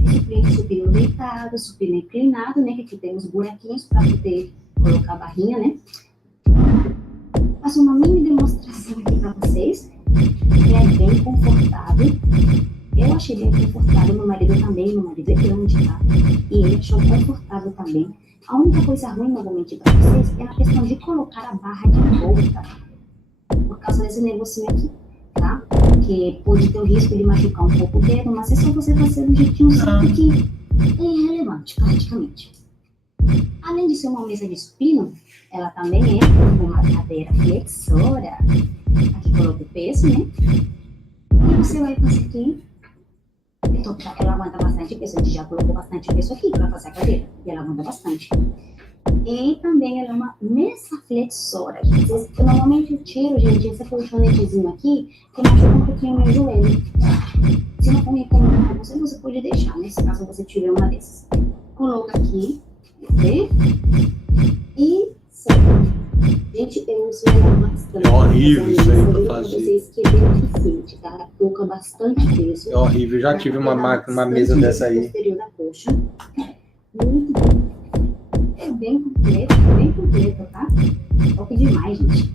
supino deitado, supino inclinado, né? Que aqui tem os buraquinhos para poder colocar a barrinha, né? Faço uma mini demonstração aqui para vocês. É bem confortável. Eu achei bem confortável, meu marido também, meu marido é grande, tá? E ele achou confortável também. A única coisa ruim, novamente, para vocês, é a questão de colocar a barra de volta. Por causa desse negocinho aqui, tá? Que pode ter o risco de machucar um pouco o dedo, mas é só você fazer do jeitinho certo que é irrelevante, praticamente. Além de ser uma mesa de supino, ela também é uma cadeira flexora. Aqui coloca o peso, né? E você vai fazer aqui. Ela aguenta bastante peso. A gente já colocou bastante peso aqui para fazer a cadeira. E ela aguenta bastante. E também ela é uma mesa flexora. Eu normalmente tiro, gente, esse colchonetezinho aqui, que machuca um pouquinho meu joelho. Se não for me incomodar com você, você pode deixar, né? Caso você tiver uma dessas. Coloca aqui. Vê? E solta. Gente, eu uso ela bastante. É horrível isso aí pra fazer. Vocês que é bem eficiente, tá? Ela coloca bastante peso. É horrível, já tive uma mesa dessa aí. Posterior da coxa. Muito bom. É bem completo, tá? Top demais, gente.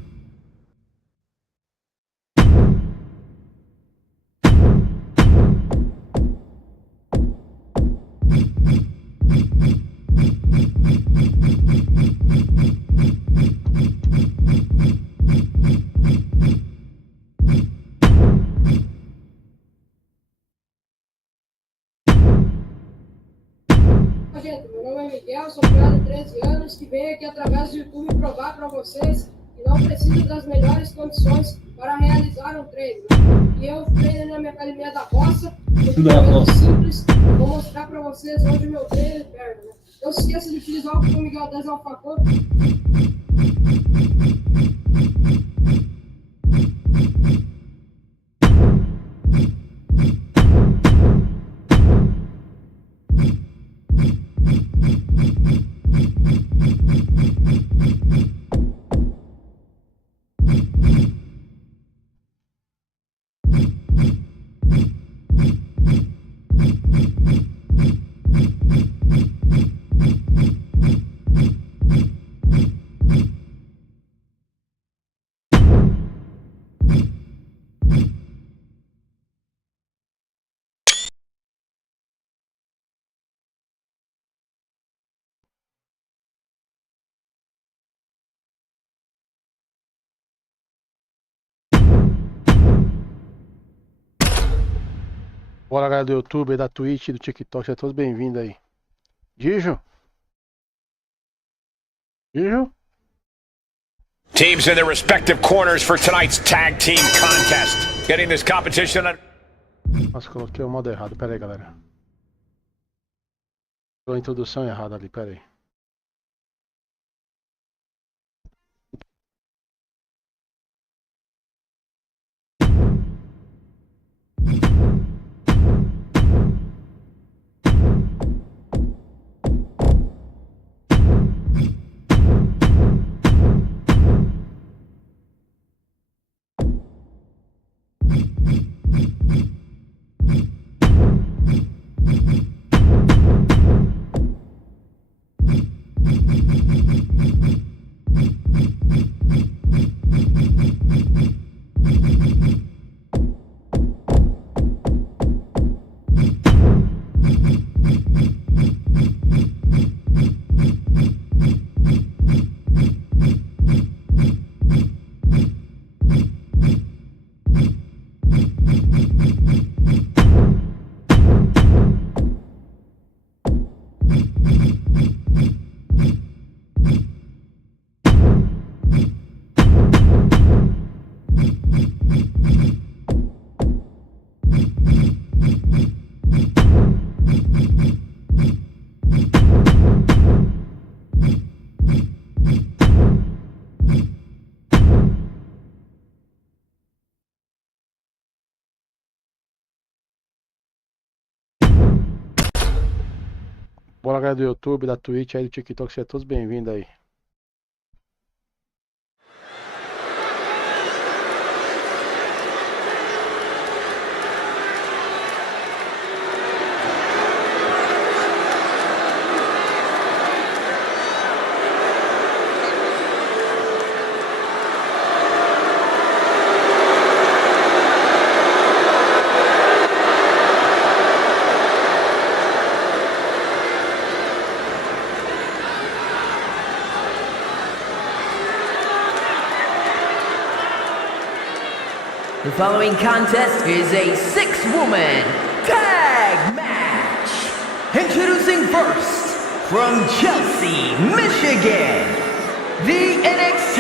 13 anos, que venho aqui através do YouTube provar para vocês que não precisa das melhores condições para realizar um treino. E eu treino na minha academia da roça, muito simples. Vou mostrar para vocês onde meu treino é perto. Né? Não se esqueça de utilizar o cupom Miguel 10 Alfacor. Bora, galera do YouTube, da Twitch, do TikTok, sejam todos bem-vindos aí. Dijo? Dijo? Teams in their respective corners for tonight's tag team contest. Getting this competition. Nossa, coloquei o modo errado, pera aí, galera. Ficou a introdução errada ali, pera aí. Bora, galera do YouTube, da Twitch, aí do TikTok, sejam todos bem-vindos aí. The following contest is a six-woman tag match. Introducing first, from Chelsea, Michigan, the NXT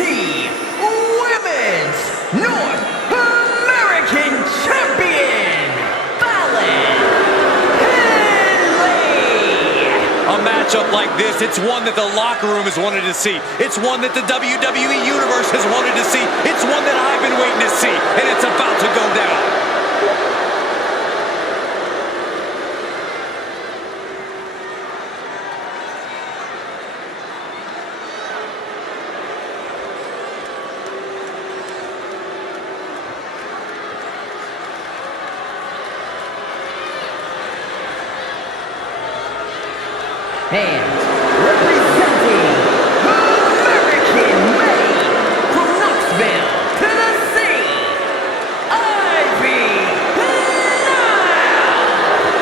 Women's North American Champion, Fallon Henley. A matchup like this, it's one that the locker room has wanted to see. It's one that the WWE Universe has wanted to see. It's one that I've been waiting to see, and it's about to go down. And representing American-made from Knoxville, Tennessee, Ivy Nile.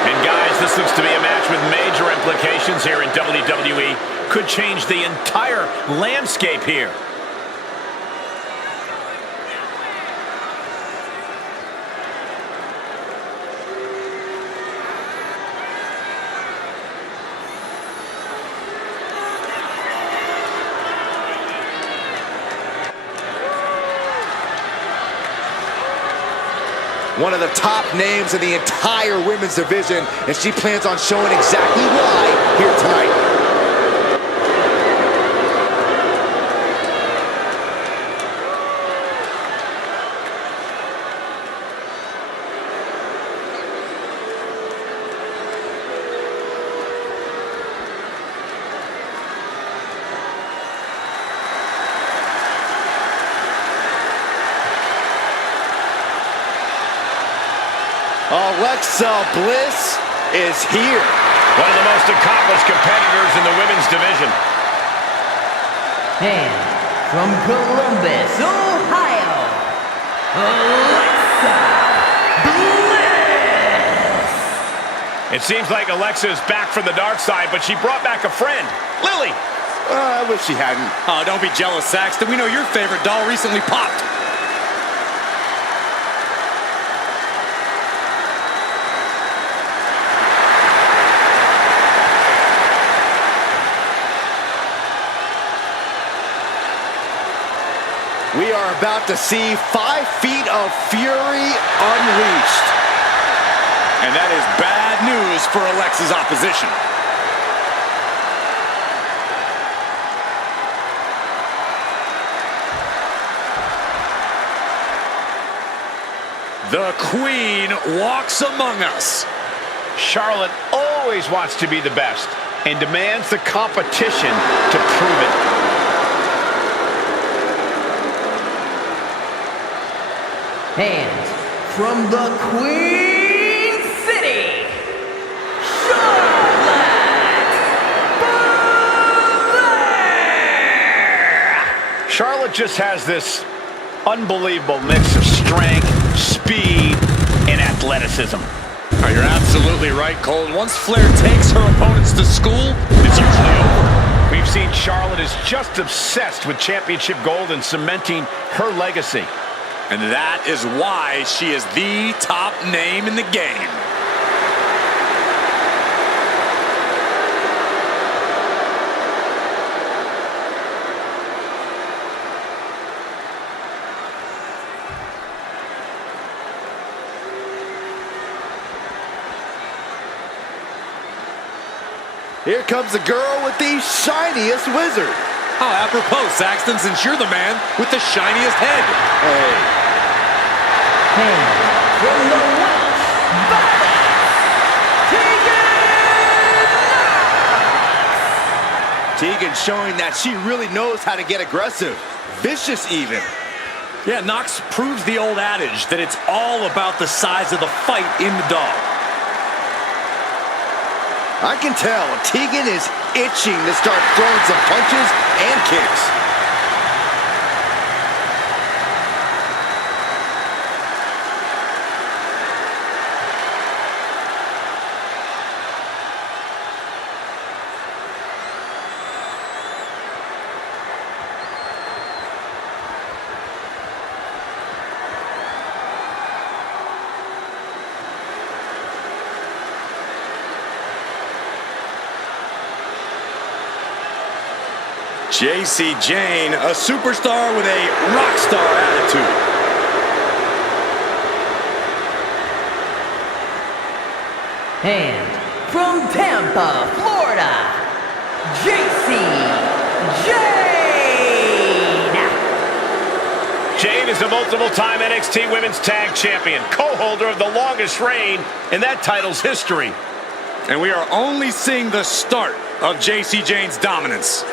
And guys, this looks to be a match with major implications here in WWE. Could change the entire landscape here. one of the top names in the entire women's division, and she plans on showing exactly why here tonight. Alexa Bliss is here. One of the most accomplished competitors in the women's division. And from Columbus, Ohio, Alexa Bliss. It seems like Alexa is back from the dark side, but she brought back a friend, Lily. I wish she hadn't. Oh, don't be jealous, Saxton. We know your favorite doll recently popped. We are about to see 5 feet of fury unleashed. And that is bad news for Alexa's opposition. The Queen walks among us. Charlotte always wants to be the best and demands the competition to prove it. And from the Queen City, Charlotte Flair! Charlotte just has this unbelievable mix of strength, speed, and athleticism. Oh, you're absolutely right, Cole. Once Flair takes her opponents to school, it's usually over. We've seen Charlotte is just obsessed with championship gold and cementing her legacy. And that is why she is the top name in the game. Here comes the girl with the shiniest wizard. Oh, apropos, Saxton, since you're the man with the shiniest head. Hey. And from the Welsh Valley, Tegan showing that she really knows how to get aggressive. Vicious even. Yeah, Knox proves the old adage that it's all about the size of the fight in the dog. I can tell Tegan is itching to start throwing some punches and kicks. Jacy Jayne, a superstar with a rock star attitude. and from Tampa, Florida, Jacy Jayne. Jayne is a multiple-time NXT Women's Tag Champion, co-holder of the longest reign in that title's history. And we are only seeing the start of Jacy Jayne's dominance.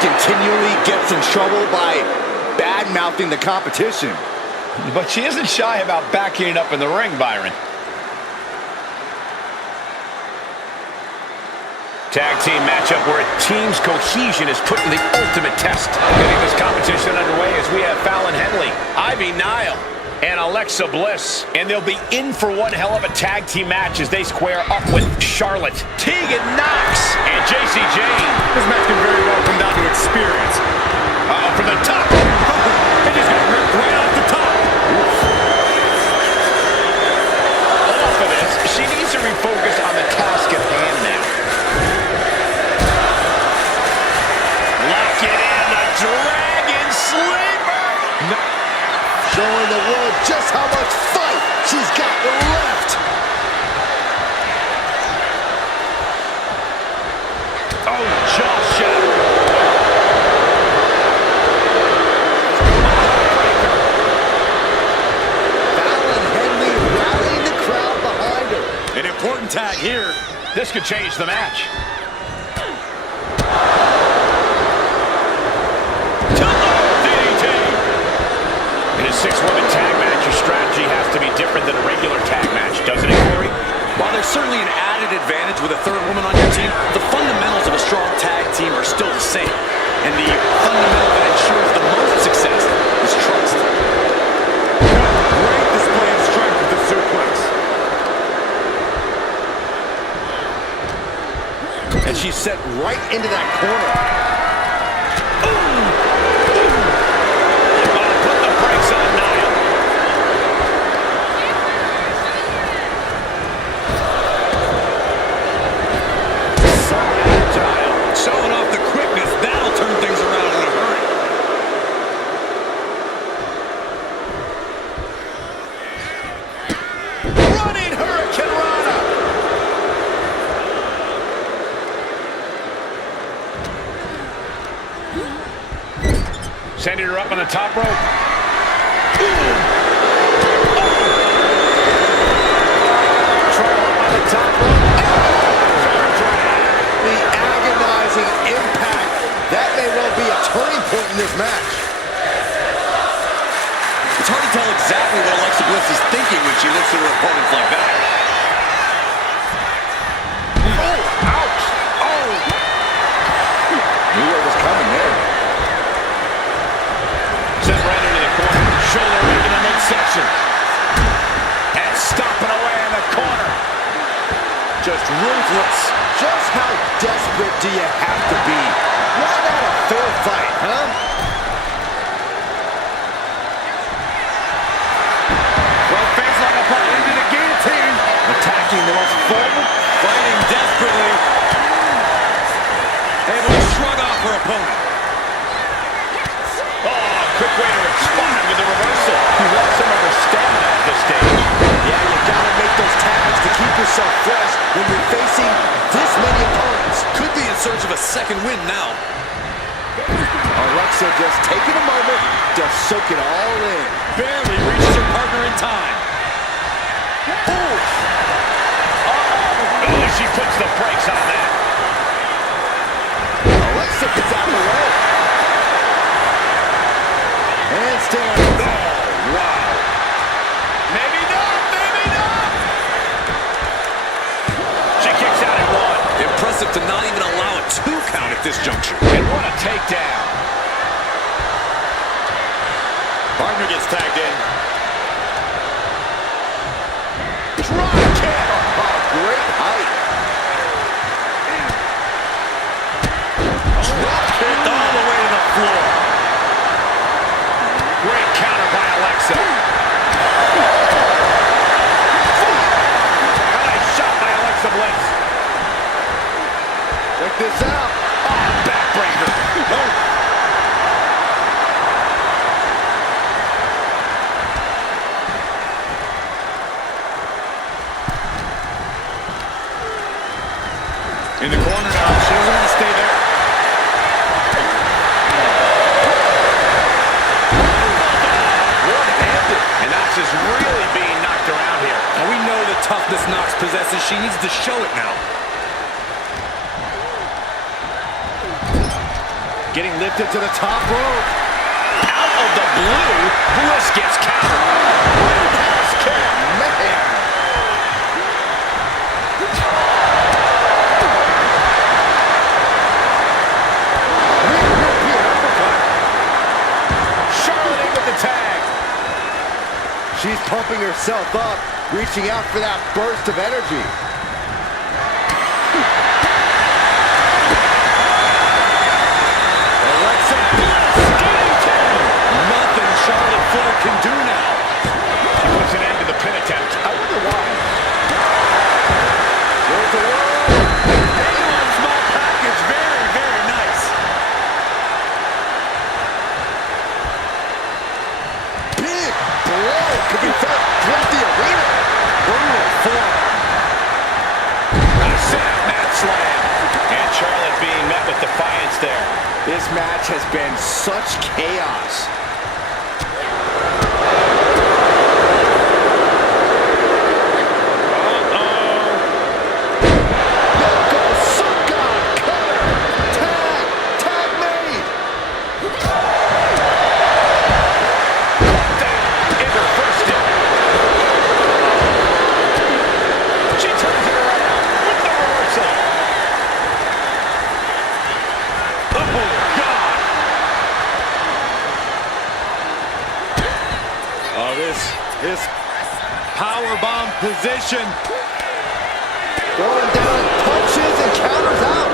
Continually gets in trouble by bad-mouthing the competition. But she isn't shy about backing it up in the ring, Byron. Tag team matchup where a team's cohesion is put in the ultimate test. Getting this competition underway as we have Fallon Henley, Ivy Nile, and Alexa Bliss. And they'll be in for one hell of a tag team match as they square up with Charlotte, Tegan Knox, and Jacy Jayne. This match can very well come down to experience. From the top. It just got ripped right off the top. showing the world just how much fight she's got left. Oh, jaw shot. Fallon Henley rallying the crowd behind her. An important tag here. This could change the match. In a 6-woman tag match, your strategy has to be different than a regular tag match, doesn't it, Corey? While there's certainly an added advantage with a third woman on your team, the fundamentals of a strong tag team are still the same. And the fundamental that ensures the most success is trust. Great display of strength with the suplex. And she's set right into that corner. Put the brakes on Nia. So agile. Showing off the quickness. That'll turn things around in a hurry. Running Hurricane Rana. Sending her up on the top rope. Trouble up on the top rope. The agonizing impact. That may well be a turning point in this match. It's hard to tell exactly what Alexa Bliss is thinking when she looks at her opponents like that. Oh, ouch. Oh. Knew what was coming there. Sent right into the corner. Shoulder into the midsection. And stomping away in the corner. Just ruthless. Just how desperate do you have to be? Why not a fair fight, huh? Well, face like a part into the guillotine. Attacking the most forward, fighting desperately. Able to shrug off her opponent. Oh, quick way to respond with the reversal. He lost some of her stamina at this stage. Yeah, you gotta make those tags to keep yourself fresh when you're facing this many opponents. Could be in search of a second win now. Alexa just taking a moment to soak it all in. Barely reaches her partner in time. Oh, she puts the brakes on that. Alexa gets out of the way. And stand. Oh, wow. Maybe not, maybe not. She kicks out at one. Impressive to not even allow a 2 count at this juncture. And what a takedown. Partner gets tagged in. Drop kick. Oh, great height. Drop kicked all the way to the floor. Great counter by Alexa. A nice shot by Alexa Bliss. Check this out. Oh, backbreaker. Oh. In the corner now. She doesn't want to stay there. One-handed. And Knox is really being knocked around here. And we know the toughness Knox possesses. She needs to show it now. Getting lifted to the top rope. Out of the blue, Bliss gets countered. Pass kick. Man. Charlotte in with the tag. She's pumping herself up, reaching out for that burst of energy. Alexa Bliss. Nothing Charlotte Flair can do now. She puts an end to the pin attempt. I wonder why. There's the world. One small package. Very, very nice. Big blow could be felt throughout the arena. Brutal form. Mat slam. And Charlotte being met with defiance there. This match has been such chaos. This powerbomb position. Going down, punches and counters out.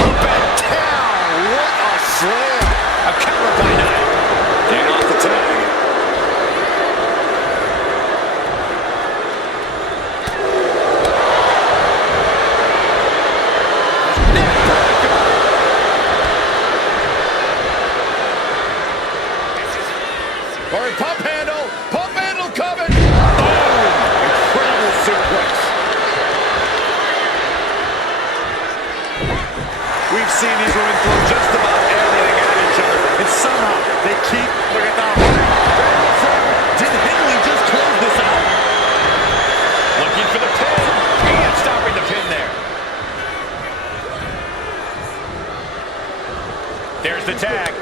Up and down. What a slam. A counter by Knight. And off the tag. Or pump handle coming. Oh, incredible suplex. We've seen these women throw just about everything at each other, and somehow they keep. Look at that. Did Henley just close this out? Looking for the pin. And stopping the pin there. There's the tag.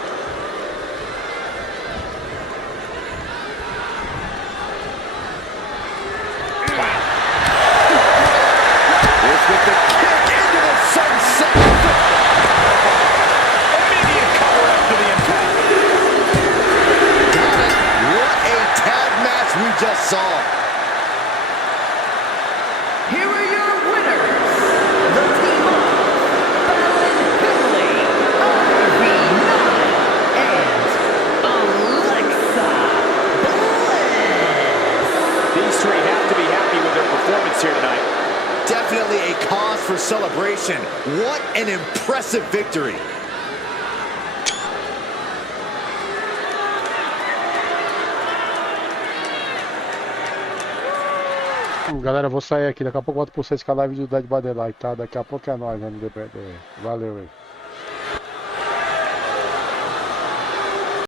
With the kick into the sunset. Immediate cover after the impact. Got it. What a tag match we just saw. Here are your winners, the team of Fallon Henley, RV Knight, and Alexa Bliss. These three have to be happy with their performance here tonight. Definitely a cause for celebration. What an impressive victory. Galera, eu vou sair aqui. Daqui a pouco eu volto pra vocês com a live do Dead by Daylight, tá? Daqui a pouco é nóis, né? Valeu aí.